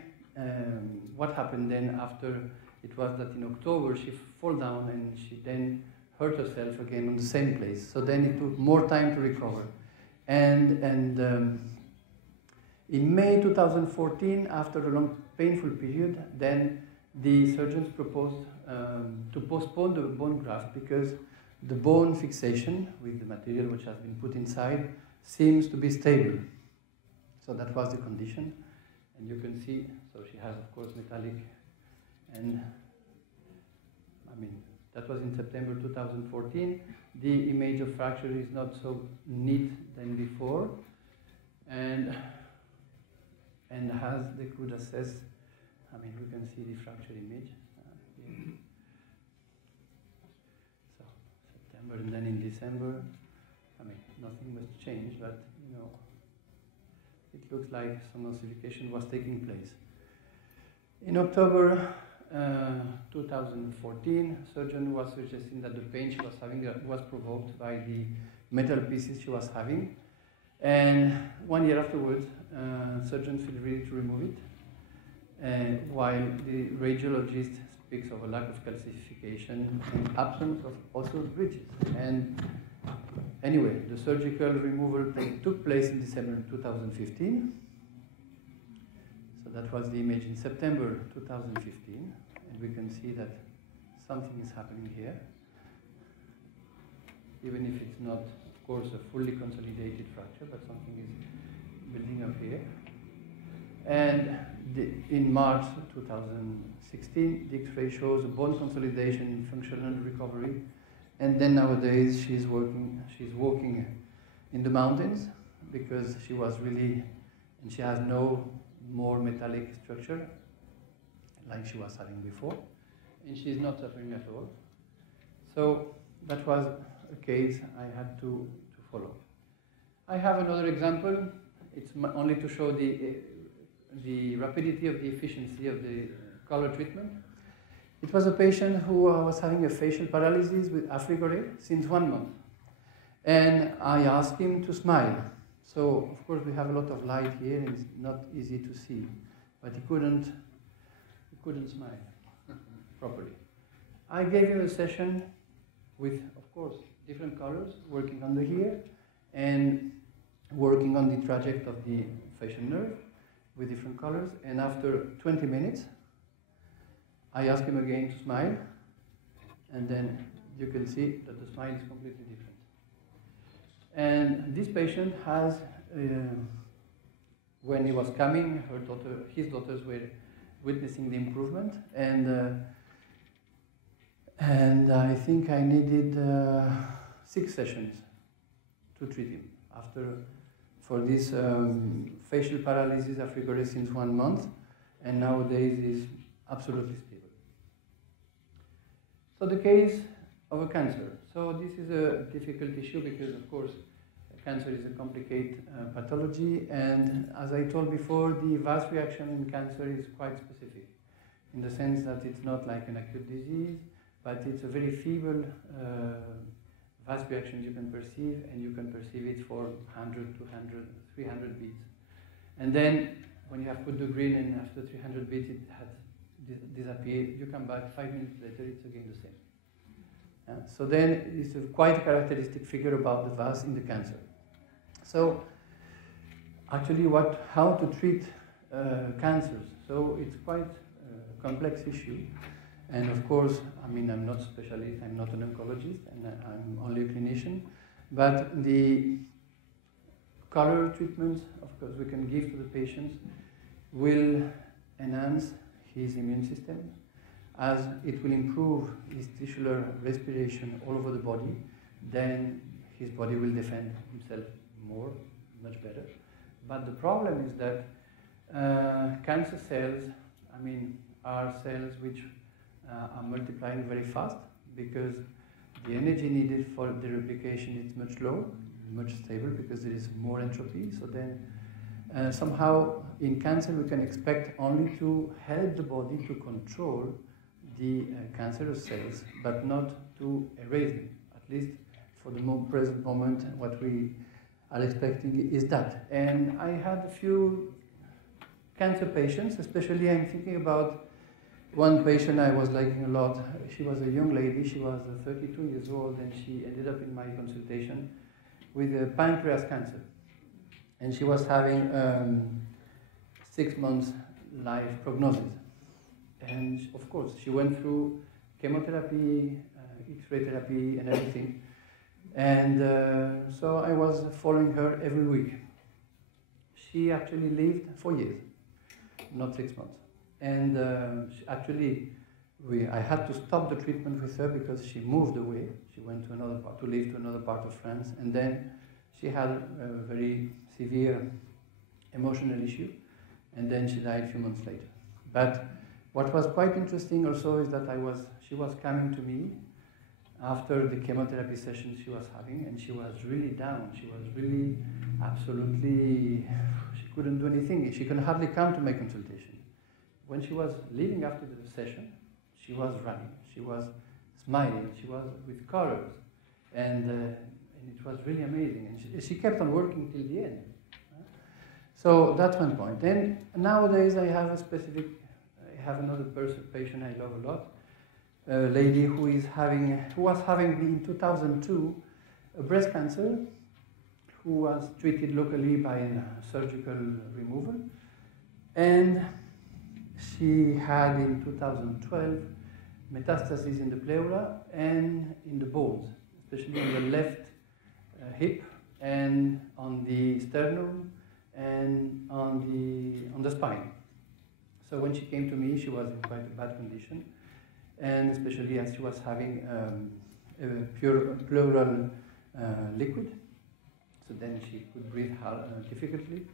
what happened then after, it was that in October she fell down and she then hurt herself again on the same place. So then it took more time to recover. And in May 2014, after a long painful period, then the surgeons proposed to postpone the bone graft because the bone fixation with the material which has been put inside seems to be stable. So that was the condition. And you can see, so she has, of course, metallic, and I mean, that was in September 2014. The image of fracture is not so neat than before, and as they could assess, I mean, we can see the fracture image. So September, and then in December, I mean, nothing was changed, but you know, it looks like some ossification was taking place. In October 2014, surgeon was suggesting that the pain she was having was provoked by the metal pieces she was having. And 1 year afterwards, surgeon felt ready to remove it, while the radiologist speaks of a lack of calcification and absence of osseous bridges. And Anyway, the surgical removal took place in December 2015. So that was the image in September 2015. And we can see that something is happening here. Even if it's not, of course, a fully consolidated fracture, but something is building up here. And in March 2016, the X-ray shows a bone consolidation, functional recovery. And then nowadays she's walking in the mountains because she was really, and she has no more metallic structure like she was having before. And she's not suffering at all. So that was a case I had to follow. I have another example. It's only to show the rapidity of the efficiency of the color treatment. It was a patient who was having a facial paralysis with Afrigore since 1 month. And I asked him to smile. So, of course, we have a lot of light here and it's not easy to see. But he couldn't smile properly. I gave him a session with, of course, different colors, working on the ear and working on the trajectory of the facial nerve with different colors. And after 20 minutes, I asked him again to smile, and then you can see that the smile is completely different. And this patient has, when he was coming, his daughters were witnessing the improvement, and I think I needed 6 sessions to treat him for this facial paralysis Afrigore since 1 month, and nowadays is absolutely stable. So the case of a cancer. So this is a difficult issue because, of course, cancer is a complicated pathology, and as I told before, the VAS reaction in cancer is quite specific in the sense that it's not like an acute disease, but it's a very feeble VAS reaction you can perceive, and you can perceive it for 100, 200, 300 beats. And then when you have put the green and after 300 beats it had disappeared, you come back 5 minutes later, it's again the same. So then it's a quite characteristic figure about the VAS in the cancer. So actually how to treat cancers. So it's quite a complex issue. And of course, I mean, I'm not a specialist, I'm not an oncologist, and I'm only a clinician. But the color treatments, of course, we can give to the patients will enhance his immune system, as it will improve his tisular respiration all over the body. Then his body will defend himself much better. But the problem is that cancer cells, I mean, are cells which are multiplying very fast because the energy needed for the replication is much lower, much stable because there is more entropy. So then somehow in cancer we can expect only to help the body to control the cancerous cells, but not to erase them. At least for the present moment, what we are expecting is that. And I had a few cancer patients, especially I'm thinking about one patient I was liking a lot. She was a young lady, she was 32 years old, and she ended up in my consultation with a pancreas cancer. And she was having 6 months life prognosis. And of course, she went through chemotherapy, X-ray therapy, and everything. And so I was following her every week. She actually lived 4 years, not 6 months. And I had to stop the treatment with her because she moved away. She went to another part, to live to another part of France, and then she had a very severe emotional issue, and then she died a few months later. But what was quite interesting also is that she was coming to me after the chemotherapy session she was having, and she was really down. She was really absolutely, she couldn't do anything. She could hardly come to my consultation. When she was leaving after the session, she was running, she was smiling, she was with colors, and it was really amazing. And she kept on working till the end. So that's one point. Then nowadays I have another patient I love a lot, a lady who was having in 2002 a breast cancer who was treated locally by a surgical removal. And she had in 2012 metastases in the pleura and in the bones, especially on the left hip and on the sternum and on the spine. So when she came to me, she was in quite a bad condition, and especially as she was having a pure pleural liquid, so then she could breathe difficultly.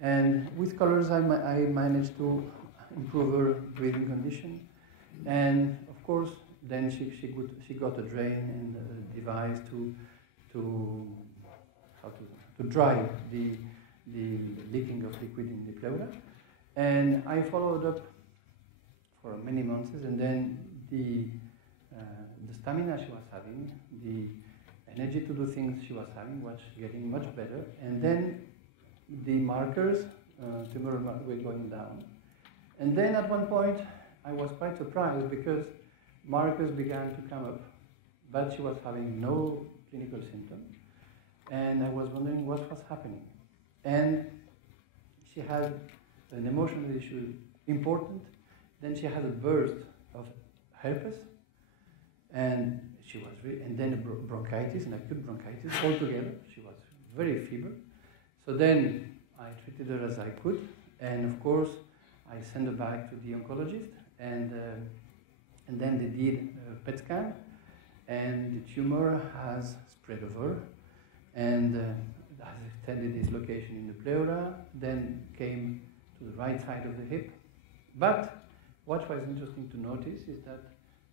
And with colors, I managed to improve her breathing condition. And of course, then she got a drain and a device to dry the leaking of liquid in the pleura. And I followed up for many months, and then the stamina she was having, the energy to do things she was having was getting much better. And then the markers, tumor were going down. And then at one point, I was quite surprised because markers began to come up, but she was having no clinical symptoms. And I was wondering what was happening. And she had an emotional issue, important. Then she had a burst of herpes, and and then bronchitis, an acute bronchitis altogether. She was very feeble. So then I treated her as I could, and of course I sent her back to the oncologist, and then they did a PET scan, and the tumor has spread over, and has extended its location in the pleura, then came to the right side of the hip. But what was interesting to notice is that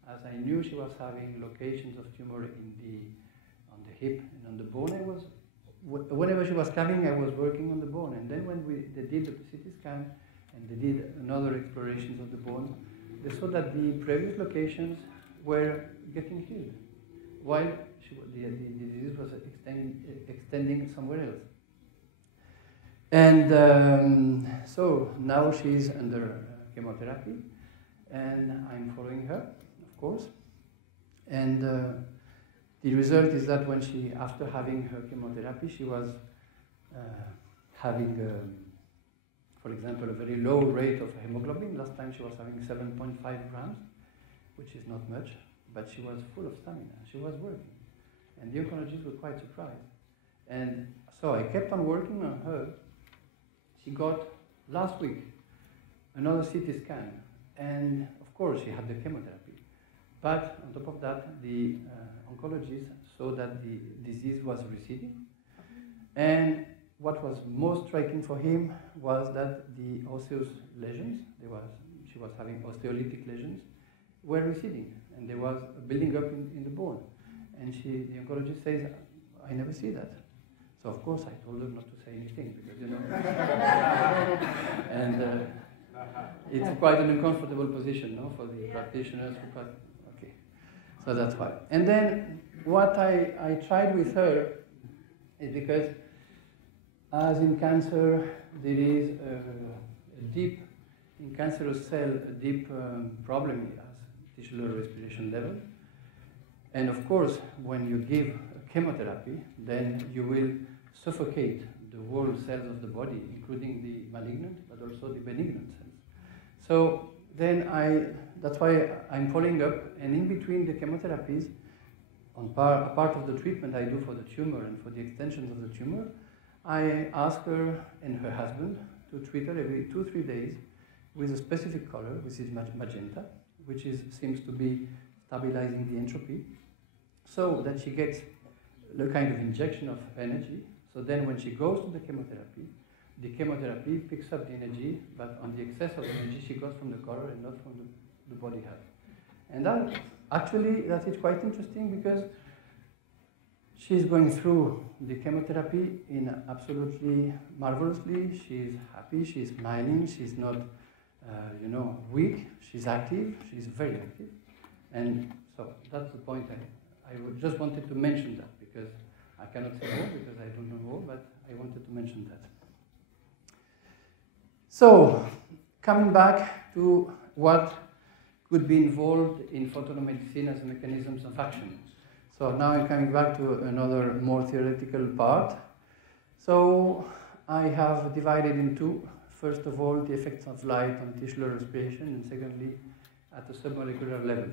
as I knew she was having locations of tumor on the hip and on the bone, whenever she was coming, I was working on the bone. And then when they did the CT scan and they did another explorations of the bone, they saw that the previous locations were getting healed, while the disease was extending somewhere else. And so now she's under chemotherapy, and I'm following her, of course. And the result is that after having her chemotherapy, she was having, for example, a very low rate of hemoglobin. Last time she was having 7.5 grams, which is not much, but she was full of stamina. She was working. And the oncologists were quite surprised. And so I kept on working on her. She got, last week, another CT scan. And of course, she had the chemotherapy. But on top of that, the oncologist saw that the disease was receding. And what was most striking for him was that the osseous lesions, she was having osteolytic lesions, were receding. And there was a building up in the bone. And the oncologist says, I never see that. So of course I told her not to say anything, because and it's quite an uncomfortable position, no, for the practitioners. Okay, so that's why. And then what I tried with her is because, as in cancer, there is a deep, in cancerous cell, a deep problem as tisular respiration level. And of course, when you give chemotherapy, then you will suffocate the whole cells of the body, including the malignant, but also the benignant cells. So then that's why I'm following up, and in between the chemotherapies, on part of the treatment I do for the tumor and for the extensions of the tumor, I ask her and her husband to treat her every 2-3 days with a specific color, which is magenta, which seems to be stabilizing the entropy, so that she gets a kind of injection of energy. So then when she goes to the chemotherapy picks up the energy, but on the excess of energy she got from the color and not from the body health. And that is quite interesting, because she's going through the chemotherapy in absolutely marvelously. She's happy, she's smiling, she's not weak, she's active, she's very active. And so that's the point. I just wanted to mention that, because I cannot say more, because I don't know more, but I wanted to mention that. So, coming back to what could be involved in photonomedicine as mechanisms of action. So now I'm coming back to another more theoretical part. So I have divided in two. First of all, the effects of light on tisular respiration, and secondly, at the submolecular level.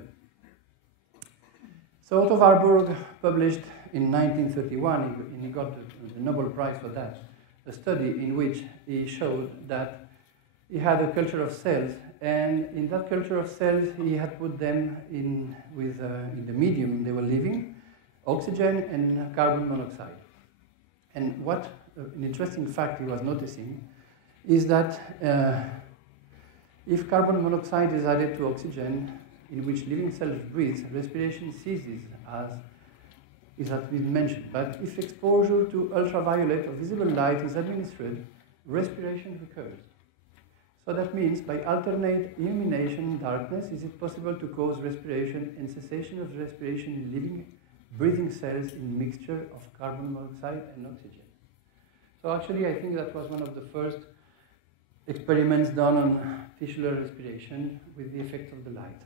So Otto Warburg published in 1931, and he got the Nobel Prize for that, a study in which he showed that he had a culture of cells, and in that culture of cells he had put them in the medium they were living, oxygen and carbon monoxide. And what an interesting fact he was noticing is that if carbon monoxide is added to oxygen, in which living cells breathe, respiration ceases, as has been mentioned. But if exposure to ultraviolet or visible light is administered, respiration recurs. So that means by alternate illumination and darkness, is it possible to cause respiration and cessation of respiration in living, breathing cells in mixture of carbon monoxide and oxygen? So actually, I think that was one of the first experiments done on tisular respiration with the effect of the light.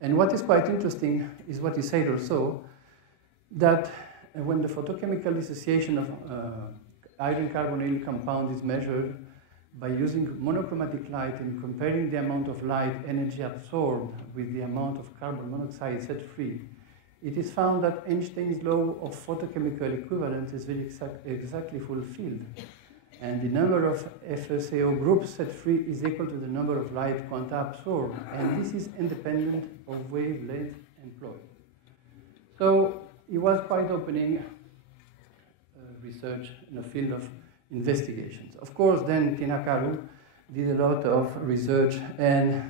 And what is quite interesting is what he said also, that when the photochemical dissociation of iron carbonyl compound is measured by using monochromatic light and comparing the amount of light energy absorbed with the amount of carbon monoxide set free, it is found that Einstein's law of photochemical equivalence is very exactly fulfilled. And the number of FSAO groups set free is equal to the number of light quanta absorbed, and this is independent of wavelength employed. So it was quite opening research in the field of investigations. Of course, then Tinakaru did a lot of research, and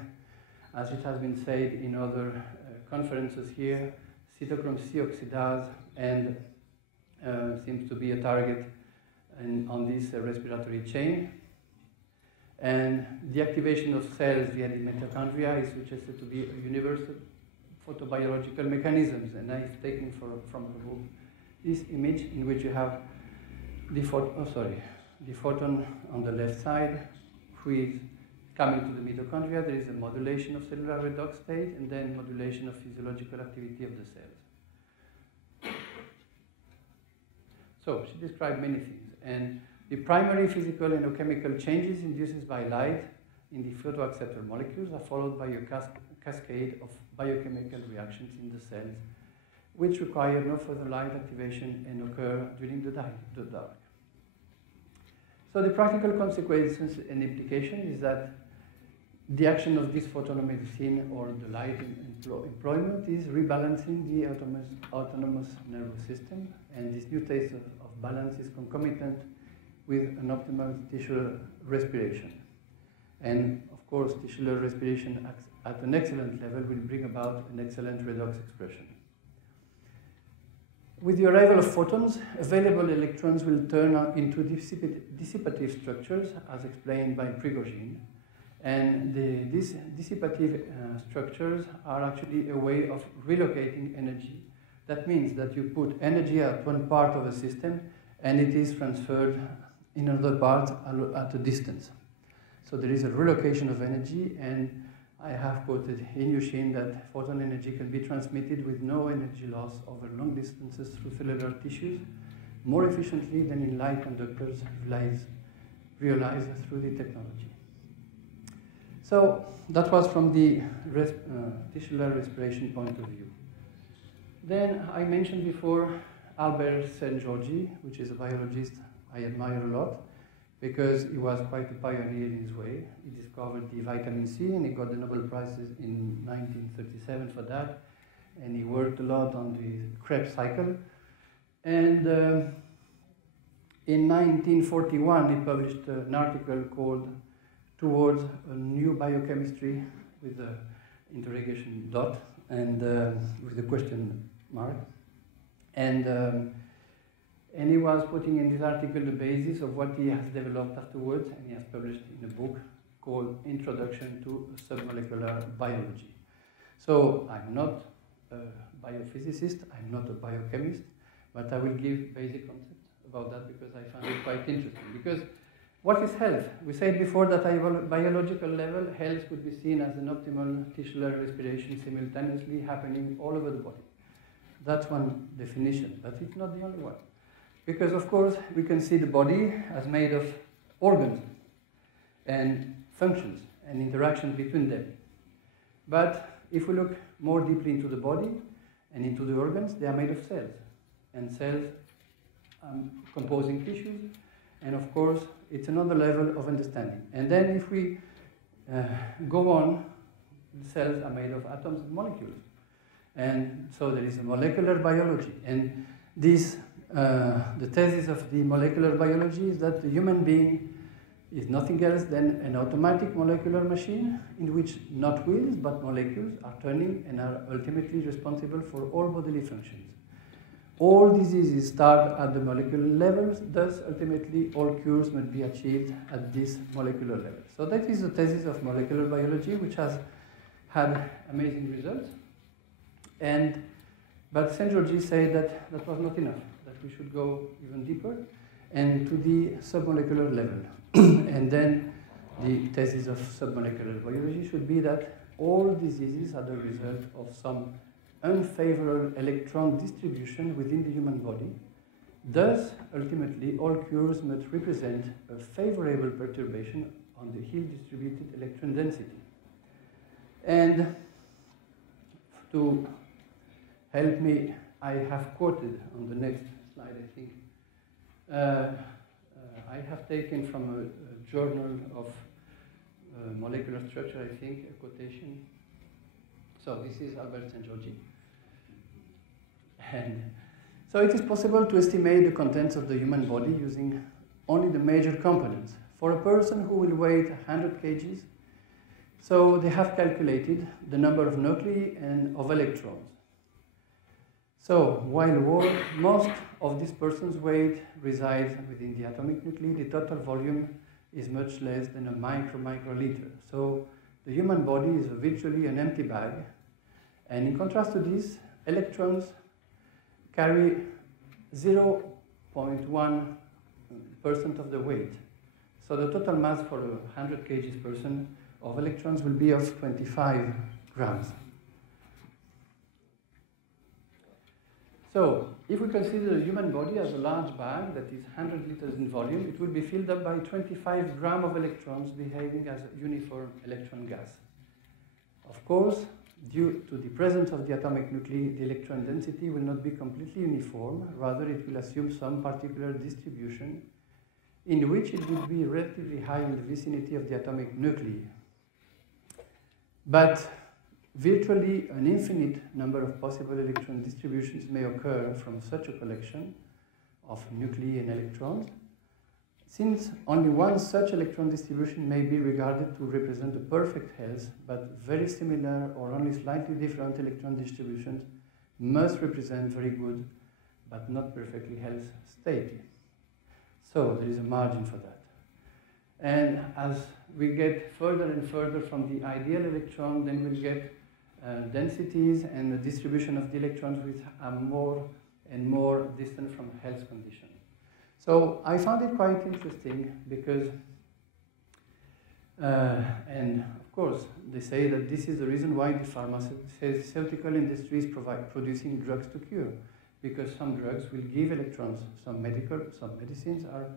as it has been said in other conferences here, cytochrome C oxidase and seems to be a target on this respiratory chain. And the activation of cells via the mitochondria is suggested to be a universal photobiological mechanisms. And I've taken from the book this image in which you have the photon on the left side, who is coming to the mitochondria. There is a modulation of cellular redox state and then modulation of physiological activity of the cells. So she described many things. And the primary physical and chemical changes induced by light in the photoacceptor molecules are followed by a cascade of biochemical reactions in the cells, which require no further light activation and occur during the dark. So the practical consequences and implication is that the action of this photonomedicine or the light employment is rebalancing the autonomous nervous system, and this new taste of balance is concomitant with an optimal tisular respiration. And of course, tisular respiration at an excellent level will bring about an excellent redox expression. With the arrival of photons, available electrons will turn into dissipative structures, as explained by Prigogine. And these dissipative structures are actually a way of relocating energy. That means that you put energy at one part of a system and it is transferred in another part at a distance. So there is a relocation of energy, and I have quoted in Yushin that photon energy can be transmitted with no energy loss over long distances through cellular tissues more efficiently than in light conductors realized through the technology. So that was from the tisular respiration point of view. Then I mentioned before Albert Szent-Györgyi, which is a biologist I admire a lot, because he was quite a pioneer in his way. He discovered the vitamin C, and he got the Nobel Prize in 1937 for that. And he worked a lot on the Krebs cycle. And in 1941, he published an article called Towards a New Biochemistry, with the interrogation dot and with the question mark. And he was putting in this article the basis of what he has developed afterwards, and he has published in a book called Introduction to Submolecular Biology. So I'm not a biophysicist, I'm not a biochemist, but I will give basic concepts about that because I found it quite interesting. Because what is health? We said before that at biological level, health could be seen as an optimal tisular respiration simultaneously happening all over the body. That's one definition, but it's not the only one. Because, of course, we can see the body as made of organs and functions and interaction between them. But if we look more deeply into the body and into the organs, they are made of cells. And cells composing tissues, and of course, it's another level of understanding. And then if we go on, the cells are made of atoms and molecules. And so there is a molecular biology. And this, the thesis of the molecular biology is that the human being is nothing else than an automatic molecular machine in which not wheels but molecules are turning and are ultimately responsible for all bodily functions. All diseases start at the molecular levels, thus ultimately all cures must be achieved at this molecular level. So that is the thesis of molecular biology, which has had amazing results. But St. Georgi said that that was not enough, that we should go even deeper and to the submolecular level. And then the thesis of submolecular biology should be that all diseases are the result of some unfavorable electron distribution within the human body. Thus, ultimately, all cures must represent a favorable perturbation on the Hill-distributed electron density. And to help me, I have quoted on the next slide, I think. I have taken from a journal of molecular structure, I think, a quotation. So this is Albert St. Georgi. And so it is possible to estimate the contents of the human body using only the major components. For a person who will weigh 100 kg, so they have calculated the number of nuclei and of electrons. So while most of this person's weight resides within the atomic nuclei, the total volume is much less than a microliter. So the human body is virtually an empty bag. And in contrast to this, electrons carry 0.1% of the weight. So the total mass for a 100 kg person of electrons will be of 25 grams. So if we consider the human body as a large bag that is 100 liters in volume, it will be filled up by 25 grams of electrons behaving as a uniform electron gas. Of course, due to the presence of the atomic nuclei, the electron density will not be completely uniform. Rather, it will assume some particular distribution in which it will be relatively high in the vicinity of the atomic nuclei. But virtually an infinite number of possible electron distributions may occur from such a collection of nuclei and electrons, since only one such electron distribution may be regarded to represent a perfect health, but very similar or only slightly different electron distributions must represent very good but not perfectly health state. So there is a margin for that. And as we get further and further from the ideal electron, then we'll get densities and the distribution of the electrons which are more and more distant from health condition. So I found it quite interesting because, and of course, they say that this is the reason why the pharmaceutical industry is producing drugs to cure, because some drugs will give electrons. Some medicines are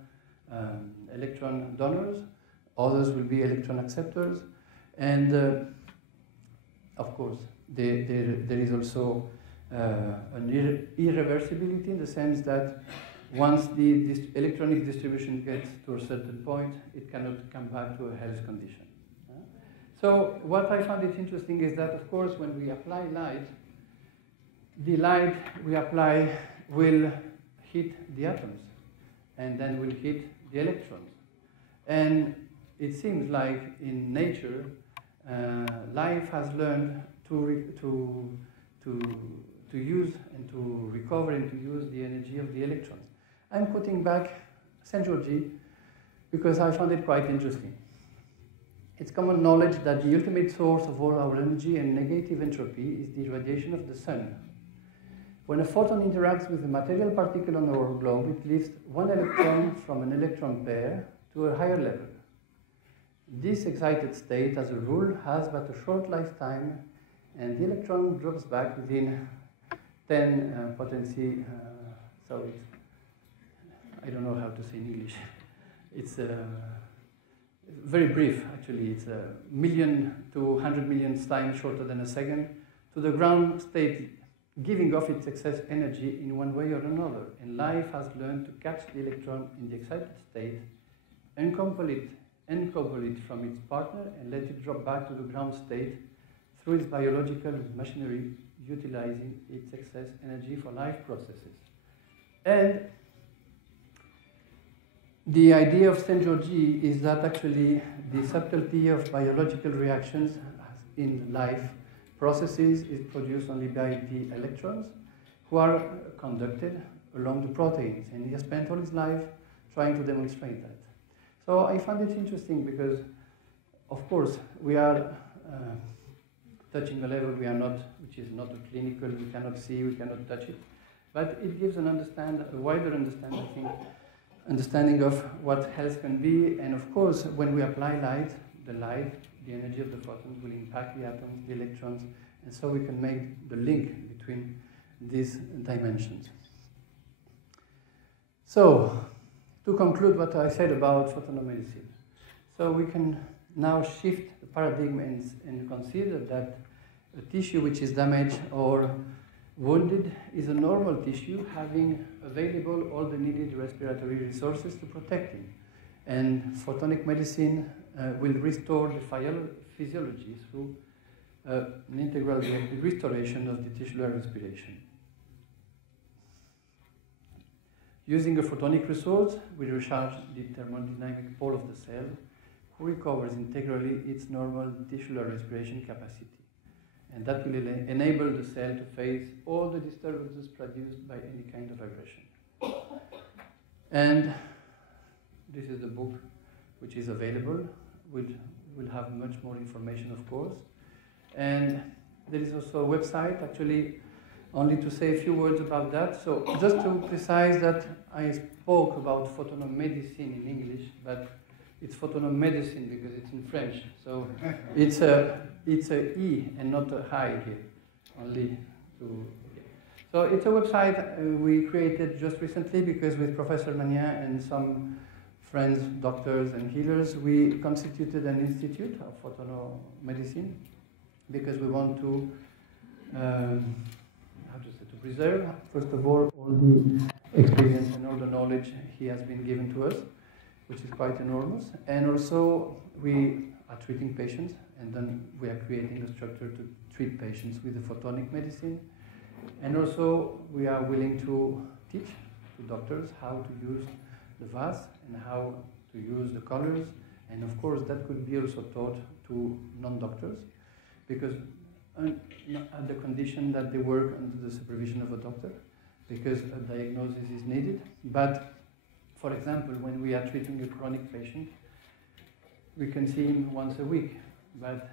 electron donors, others will be electron acceptors, and of course, there is also an irreversibility in the sense that once the electronic distribution gets to a certain point, it cannot come back to a health condition. So what I found it interesting is that, of course, when we apply light, the light we apply will hit the atoms and then will hit the electrons. And it seems like in nature, life has learned to use and to recover and to use the energy of the electrons. I'm putting back St. Georgi because I found it quite interesting. It's common knowledge that the ultimate source of all our energy and negative entropy is the radiation of the sun. When a photon interacts with a material particle on our globe, it lifts one electron from an electron pair to a higher level. This excited state, as a rule, has but a short lifetime, and the electron drops back within 10 potency, so it's, I don't know how to say in English. It's very brief, actually. It's 1,000,000 to 100 million times shorter than a second to the ground state, giving off its excess energy in one way or another. And life has learned to catch the electron in the excited state, uncouple it from its partner, and let it drop back to the ground state through its biological machinery, utilizing its excess energy for life processes. And the idea of St. Georgi is that actually the subtlety of biological reactions in life processes is produced only by the electrons, who are conducted along the proteins. And he has spent all his life trying to demonstrate that. So I found it interesting because, of course, we are touching a level we are not, which is not a clinical, we cannot see, we cannot touch it. But it gives a wider understanding, I think, understanding of what health can be. And of course, when we apply light, the energy of the photons will impact the atoms, the electrons, and so we can make the link between these dimensions. So, to conclude what I said about photonomedicine, so we can now shift the paradigm and consider that a tissue which is damaged or wounded is a normal tissue having available all the needed respiratory resources to protect it. And photonic medicine will restore the physiology through an integral restoration of the tisular respiration. Using a photonic resource, we recharge the thermodynamic pole of the cell, who recovers integrally its normal tisular respiration capacity. And that will enable the cell to face all the disturbances produced by any kind of aggression. And this is the book which is available. We'll have much more information, of course. And there is also a website, actually, only to say a few words about that. So just to precise that I spoke about photonomedicine in English, but it's photonomedicine because it's in French. So it's a E and not a I here, only to... So it's a website we created just recently because with Professor Magnin and some friends, doctors and healers, we constituted an institute of photonomedicine because we want to, to preserve, first of all the experience and all the knowledge he has been given to us, which is quite enormous. And also we are treating patients, and then we are creating a structure to treat patients with the photonic medicine. And also we are willing to teach to doctors how to use the vas and how to use the colors. And of course that could be also taught to non-doctors, because at the condition that they work under the supervision of a doctor, because a diagnosis is needed. But for example, when we are treating a chronic patient, we can see him once a week. But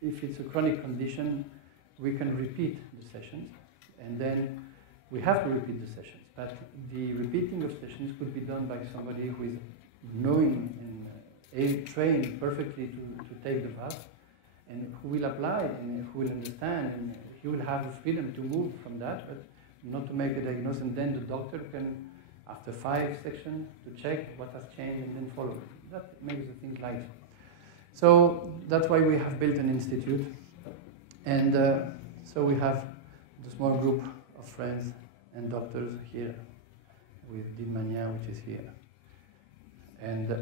if it's a chronic condition, we can repeat the sessions, and then we have to repeat the sessions. But the repeating of sessions could be done by somebody who is knowing and trained perfectly to take the vas, and who will apply and who will understand, and he will have the freedom to move from that, but not to make a diagnosis. And then the doctor can, after 5 sections, to check what has changed and then follow it. That makes the things light. So that's why we have built an institute. And so we have the small group of friends and doctors here with Dean Magnin, which is here. And